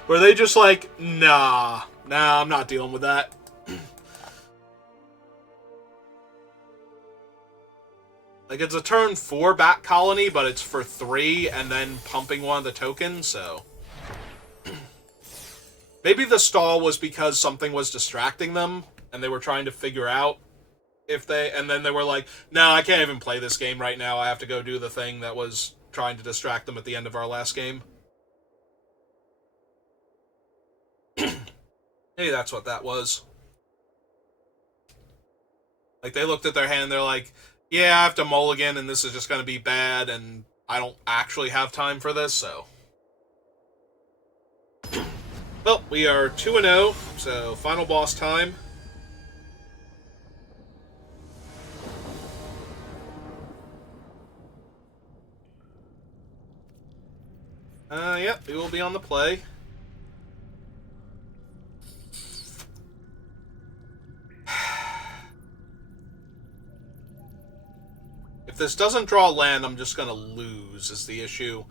Were they just like, nah, I'm not dealing with that. Like, it's a turn 4 bat colony, but it's for 3, and then pumping one of the tokens, so... Maybe the stall was because something was distracting them, and they were trying to figure out if they... And then they were like, no, I can't even play this game right now, I have to go do the thing that was trying to distract them at the end of our last game. Maybe that's what that was. Like, they looked at their hand, they're like... Yeah, I have to mulligan, and this is just going to be bad, and I don't actually have time for this, so... Well, we are 2-0, so final boss time. Yep, we will be on the play. If this doesn't draw land, I'm just gonna lose, is the issue.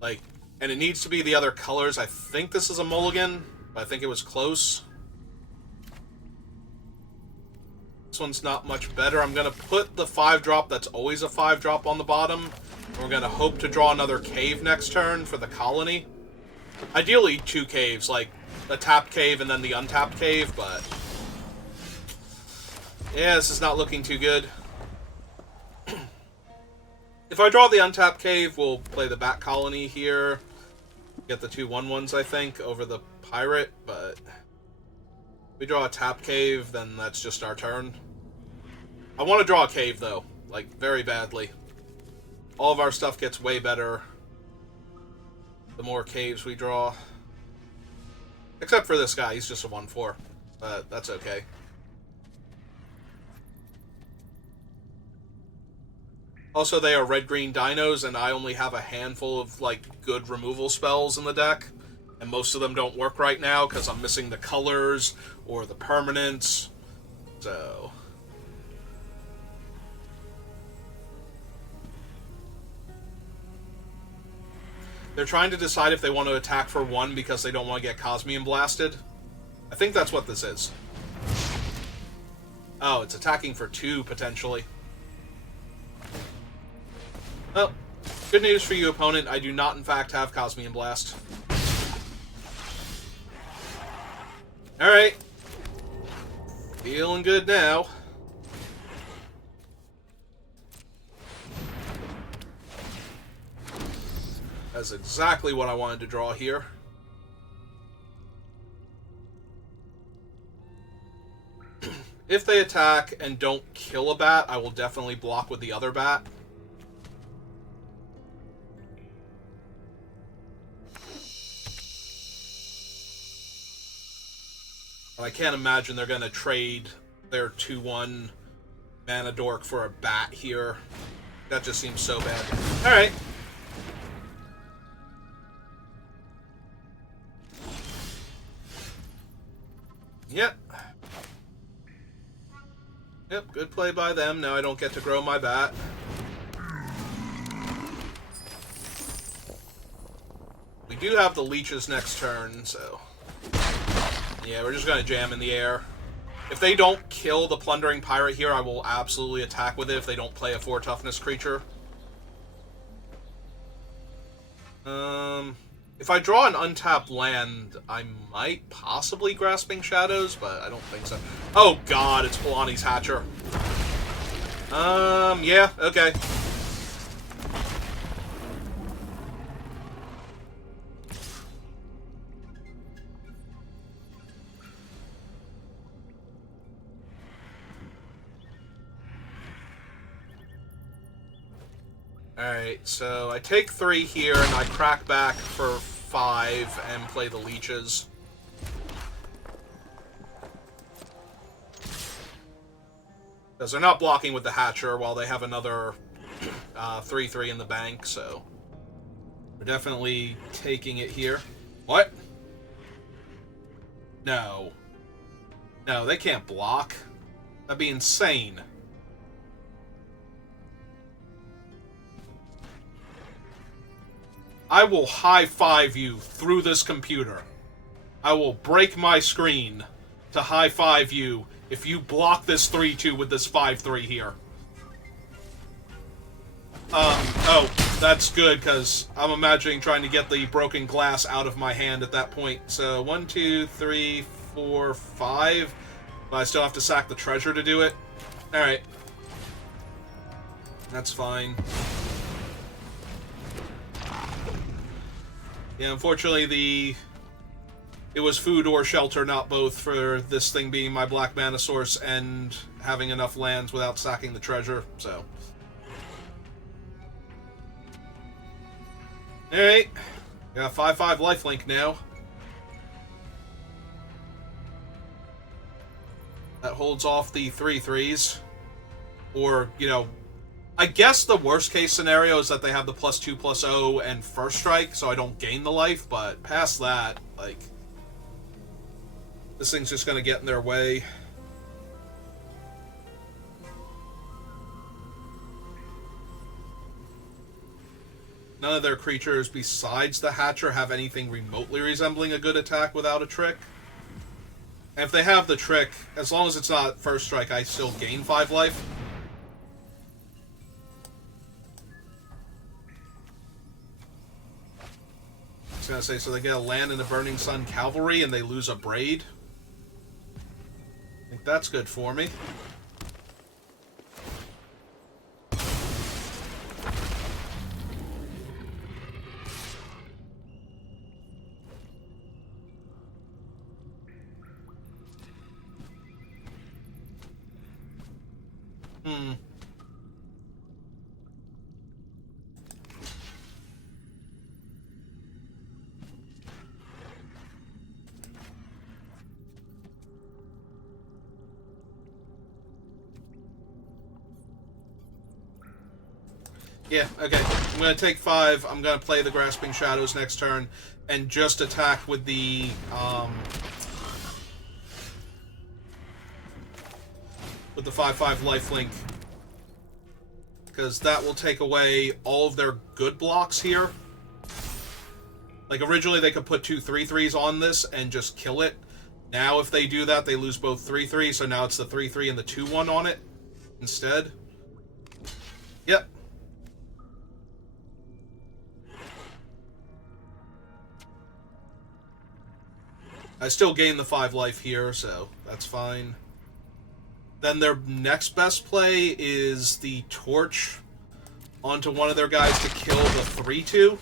Like, and it needs to be the other colors. I think this is a mulligan, but I think it was close. This one's not much better. I'm gonna put the 5-drop that's always a 5-drop on the bottom. And we're gonna hope to draw another cave next turn for the colony. Ideally 2 caves, like the tapped cave and then the untapped cave, but... yeah, this is not looking too good. If I draw the untapped cave, we'll play the bat colony here. Get the 2 1/1s, I think, over the pirate, but... if we draw a tap cave, then that's just our turn. I want to draw a cave, though. Like, very badly. All of our stuff gets way better the more caves we draw. Except for this guy, he's just a 1/4. But that's okay. Also, they are red-green dinos, and I only have a handful of, like, good removal spells in the deck. And most of them don't work right now, because I'm missing the colors, or the permanents. So... They're trying to decide if they want to attack for 1 because they don't want to get Cosmium blasted. I think that's what this is. Oh, it's attacking for 2, potentially. Well, good news for you, opponent. I do not, in fact, have Cosmium Blast. Alright. Feeling good now. That's exactly what I wanted to draw here. If they attack and don't kill a bat, I will definitely block with the other bat. But I can't imagine they're going to trade their 2-1 mana dork for a bat here. That just seems so bad. Alright. Yep. Yep, good play by them. Now I don't get to grow my bat. We do have the leeches next turn, so... yeah, we're just going to jam in the air. If they don't kill the Plundering Pirate here, I will absolutely attack with it if they don't play a 4 toughness creature. If I draw an untapped land, I might possibly Grasping Shadows, but I don't think so. Oh god, it's Polani's Hatcher. Yeah, okay. Alright, so I take 3 here, and I crack back for 5 and play the leeches. Because they're not blocking with the Hatcher while they have another 3/3 in the bank, so... we're definitely taking it here. What? No. No, they can't block. That'd be insane. I will high-five you through this computer. I will break my screen to high-five you if you block this 3-2 with this 5-3 here. Oh, that's good, because I'm imagining trying to get the broken glass out of my hand at that point. So, 1, 2, 3, 4, 5. But I still have to sack the treasure to do it. Alright. That's fine. Yeah, unfortunately, it was food or shelter, not both, for this thing being my black mana source and having enough lands without sacking the treasure, so. Alright. Got 5/5 lifelink now. That holds off the 3/3s. Or, you know, I guess the worst case scenario is that they have the +2/+0 and first strike, so I don't gain the life, but past that, like, this thing's just gonna get in their way. None of their creatures besides the Hatcher have anything remotely resembling a good attack without a trick. And if they have the trick, as long as it's not first strike, I still gain 5 life. I was gonna say, so they get a land in the Burning Sun Cavalry and they lose a Braid. I think that's good for me. Yeah, okay. I'm going to take 5. I'm going to play the Grasping Shadows next turn and just attack with the 5/5 lifelink. Because that will take away all of their good blocks here. Like, originally they could put 2 3/3s on this and just kill it. Now if they do that, they lose both 3/3, so now it's the 3/3 and the 2/1 on it instead. Yep. I still gain the 5 life here, so that's fine. Then their next best play is the torch onto one of their guys to kill the 3/2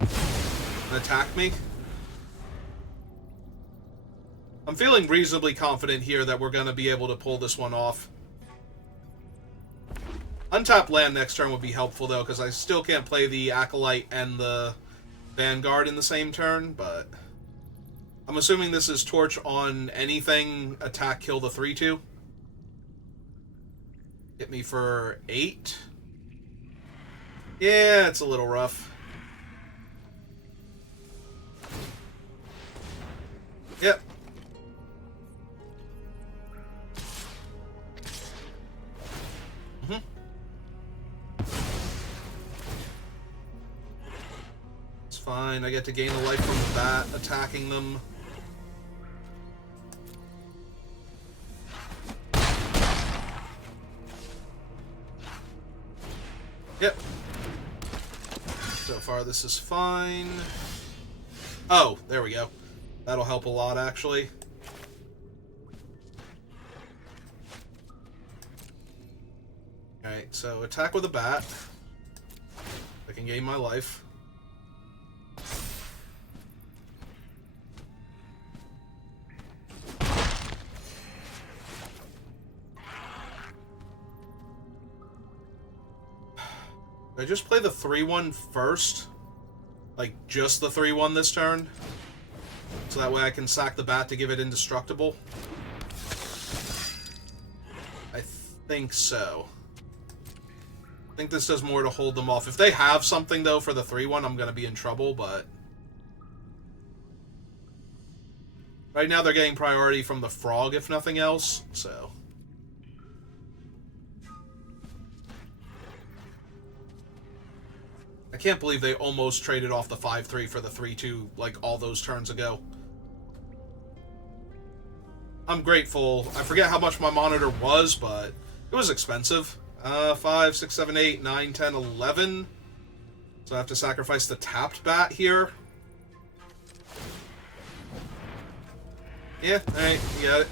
and attack me. I'm feeling reasonably confident here that we're going to be able to pull this one off. Untapped land next turn would be helpful, though, because I still can't play the Acolyte and the Vanguard in the same turn, but I'm assuming this is torch on anything, attack, kill the 3/2. Hit me for 8. Yeah, it's a little rough. Yep. It's fine. I get to gain a life from the bat, attacking them. Yep. So far, this is fine. Oh, there we go. That'll help a lot, actually. Alright, so attack with a bat. I can gain my life. I just play the 3/1 first? Like, just the 3/1 this turn? So that way I can sack the bat to give it indestructible? I think so. I think this does more to hold them off. If they have something, though, for the 3/1, I'm going to be in trouble, but right now they're getting priority from the frog, if nothing else, so I can't believe they almost traded off the 5/3 for the 3/2 like all those turns ago. I'm grateful. I forget how much my monitor was, but it was expensive. 5, 6, 7, 8, 9, 10, 11. So I have to sacrifice the tapped bat here. Yeah, alright, you got it.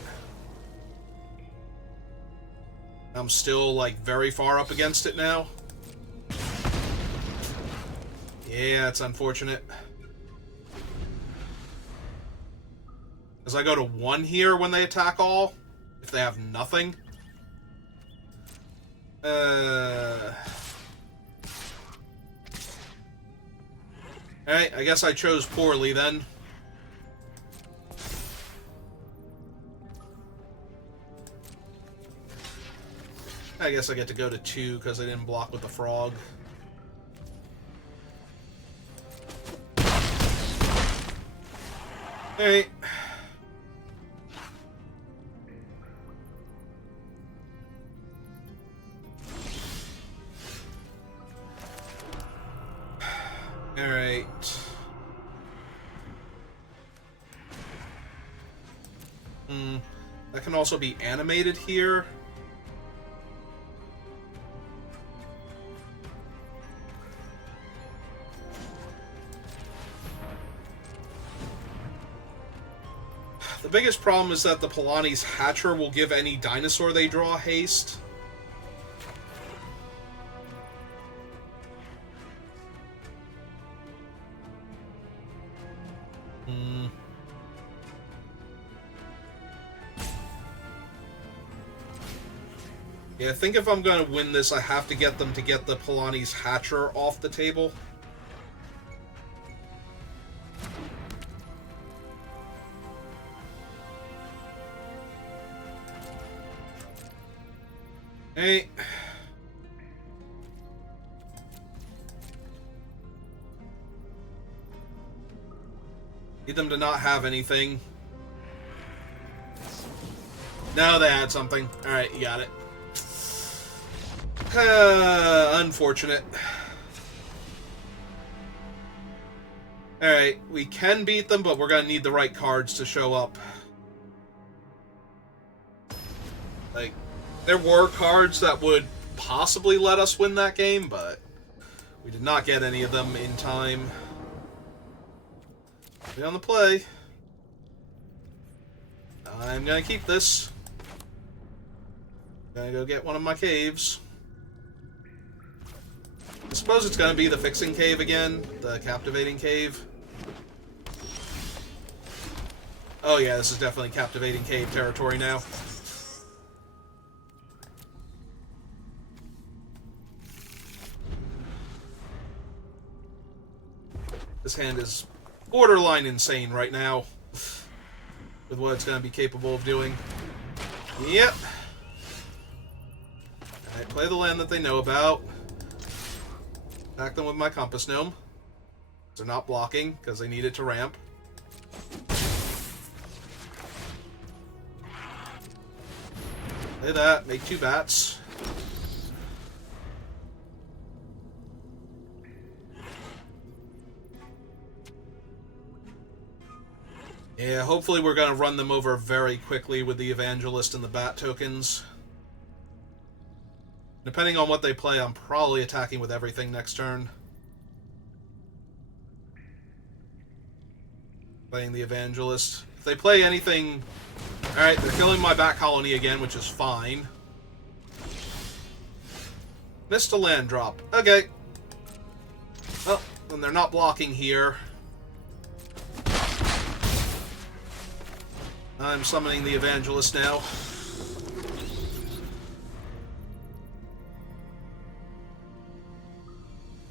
I'm still, like, very far up against it now. Yeah, it's unfortunate. Because I go to 1 here when they attack all, if they have nothing. Alright, I guess I chose poorly then. I guess I get to go to 2 because I didn't block with the frog. Alright. Alright. That can also be animated here. The biggest problem is that the Polani's Hatcher will give any dinosaur they draw haste. Yeah, I think if I'm going to win this, I have to get them to get the Polani's Hatcher off the table. Hey. Need them to not have anything. No, they had something. Alright, you got it. Unfortunate. Alright, we can beat them, but we're gonna need the right cards to show up. Like, there were cards that would possibly let us win that game, but we did not get any of them in time. Be on the play. I'm gonna keep this. Gonna go get one of my caves. I suppose it's gonna be the fixing cave again, the captivating cave. Oh yeah, this is definitely captivating cave territory now. This hand is borderline insane right now with what it's going to be capable of doing. Yep. Alright, play the land that they know about. Attack them with my Compass Gnome. They're not blocking because they need it to ramp. Play that, make 2 bats. Yeah, hopefully we're going to run them over very quickly with the Evangelist and the Bat tokens. Depending on what they play, I'm probably attacking with everything next turn. Playing the Evangelist. If they play anything... Alright, they're killing my Bat Colony again, which is fine. Missed a land drop. Okay. Well, then they're not blocking here. I'm summoning the Evangelist now.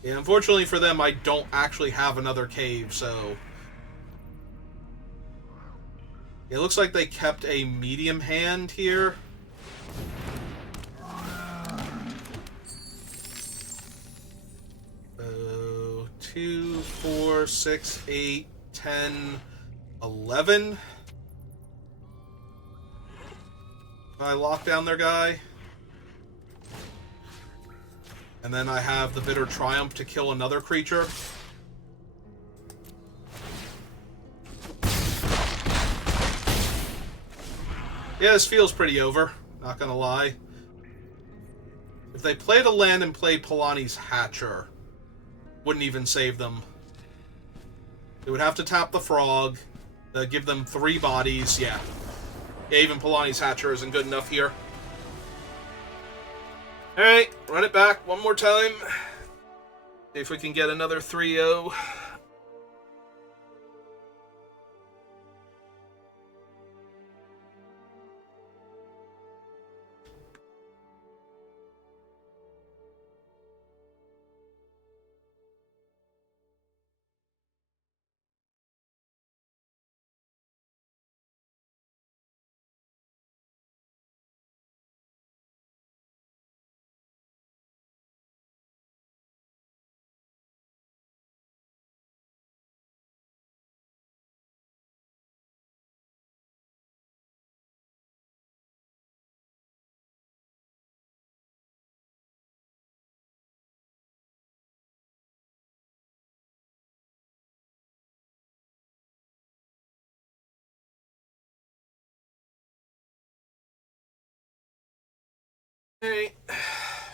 Yeah, unfortunately for them, I don't actually have another cave, so... It looks like they kept a medium hand here. So, 2, 4, 6, 8, 10, 11... I lock down their guy. And then I have the Bitter Triumph to kill another creature. Yeah, this feels pretty over, not gonna lie. If they played a land and played Polani's Hatcher, wouldn't even save them. They would have to tap the frog, give them 3 bodies, yeah. Yeah, even Polani's Hatcher isn't good enough here. Alright, run it back one more time. See if we can get another 3-0. Alright,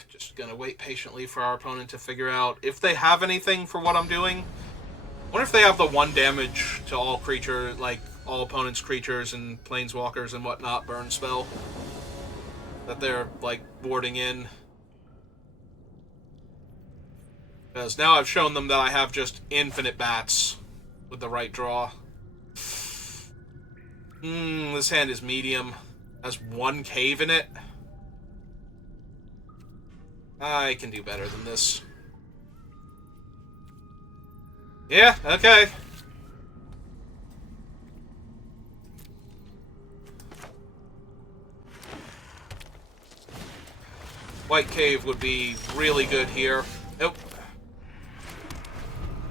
just gonna wait patiently for our opponent to figure out if they have anything for what I'm doing. I wonder if they have the 1 damage to all creature, like all opponents' creatures and planeswalkers and whatnot burn spell that they're like warding in. Because now I've shown them that I have just infinite bats with the right draw. This hand is medium. Has 1 cave in it. I can do better than this. Yeah, okay. White cave would be really good here. Nope.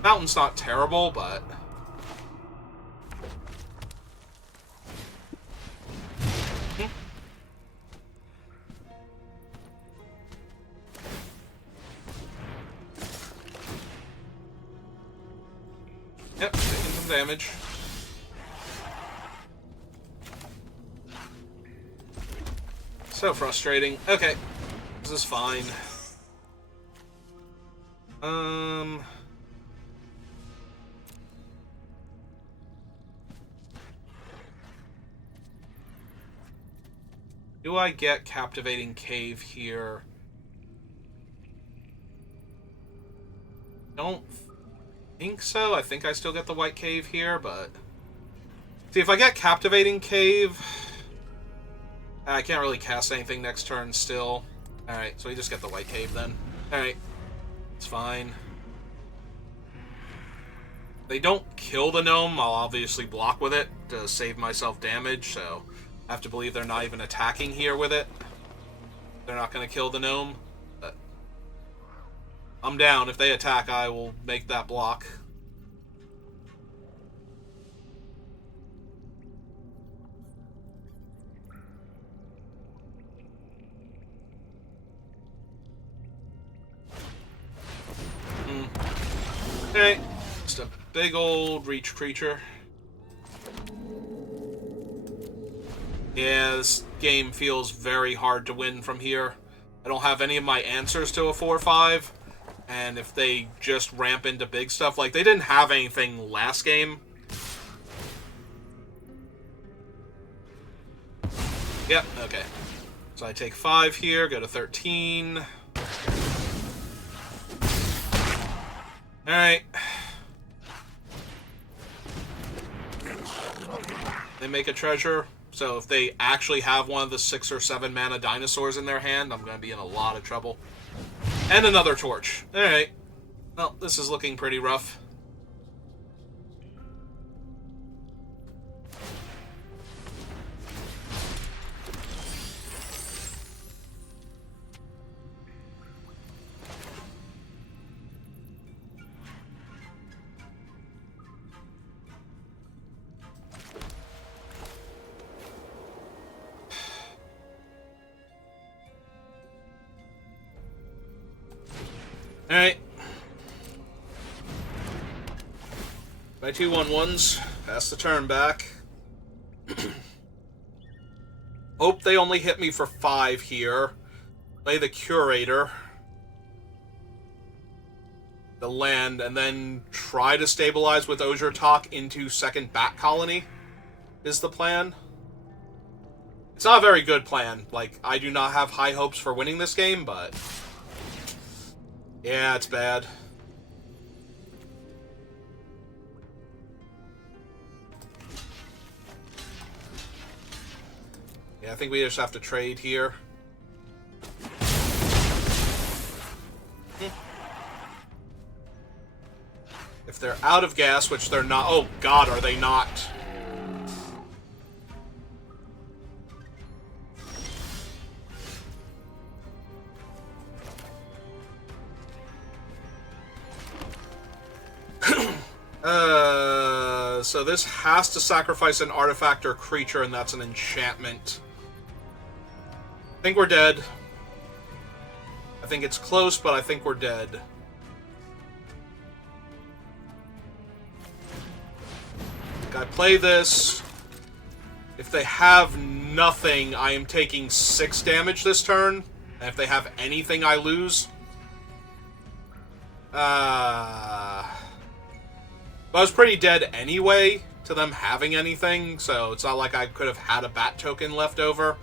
Mountain's not terrible, but... Yep, taking some damage. So frustrating. Okay. This is fine. Do I get Captivating Cave here? Don't think so. I think I still get the White Cave here, but... See, if I get Captivating Cave... I can't really cast anything next turn still. Alright, so we just get the White Cave then. Alright. It's fine. They don't kill the gnome, I'll obviously block with it to save myself damage, so... I have to believe they're not even attacking here with it. They're not going to kill the gnome. But I'm down. If they attack, I will make that block. Okay. Just a big old reach creature. Yeah, this game feels very hard to win from here. I don't have any of my answers to a 4-5, and if they just ramp into big stuff, like, they didn't have anything last game. Yep, okay. So I take 5 here, go to 13. Alright. They make a treasure. So if they actually have one of the 6 or 7 mana dinosaurs in their hand, I'm going to be in a lot of trouble. And another torch. Alright. Well, this is looking pretty rough. Alright. My 2/1/1s. Pass the turn back. Hope they only hit me for 5 here. Play the Curator. The land, and then try to stabilize with Osier Talk into second Bat Colony is the plan. It's not a very good plan. Like, I do not have high hopes for winning this game, but... yeah, it's bad. Yeah, I think we just have to trade here. If they're out of gas, which they're not... oh, God, are they not? So this has to sacrifice an artifact or creature, and that's an enchantment. I think we're dead. I think it's close, but I think we're dead. I play this. If they have nothing, I am taking 6 damage this turn. And if they have anything, I lose. I was pretty dead anyway to them having anything, so it's not like I could have had a bat token left over.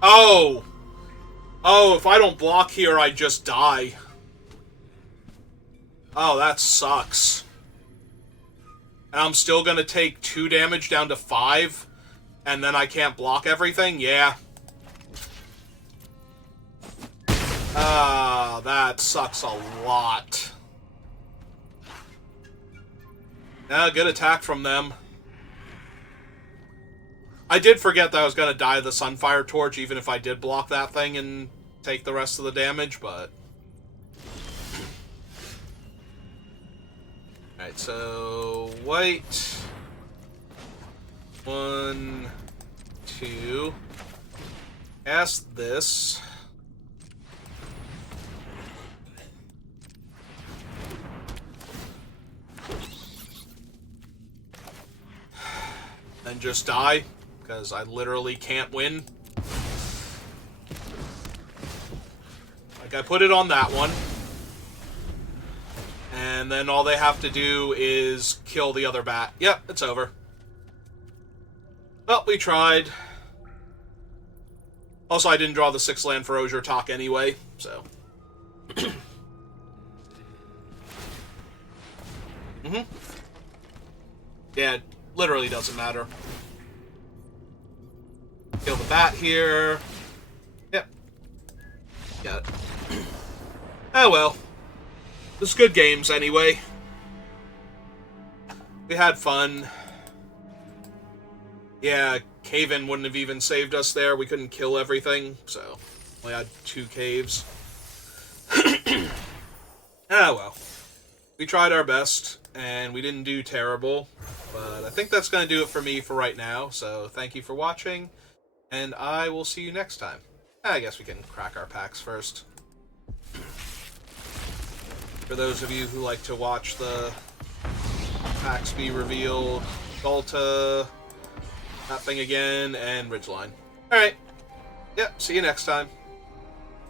Oh! Oh, if I don't block here, I just die. Oh, that sucks. And I'm still gonna take 2 damage down to 5, and then I can't block everything? Yeah. That sucks a lot. Good attack from them. I did forget that I was gonna die of the Sunfire Torch, even if I did block that thing and take the rest of the damage, but... Alright, so white. 1, 2. Cast this. Then just die, because I literally can't win. Like, I put it on that one. And then all they have to do is kill the other bat. Yep, it's over. Well, we tried. Also, I didn't draw the 6-land for Osier Talk anyway, so. Yeah, it literally doesn't matter. Kill the bat here. Yep. Got it. Oh well. It was good games anyway. We had fun. Yeah, Cave-In wouldn't have even saved us there. We couldn't kill everything, so we had 2 caves. Ah well. We tried our best, and we didn't do terrible. But I think that's going to do it for me for right now, so thank you for watching, and I will see you next time. I guess we can crack our packs first. For those of you who like to watch the packs be revealed, Galta, that thing again, and Ridgeline. Alright. Yep, see you next time.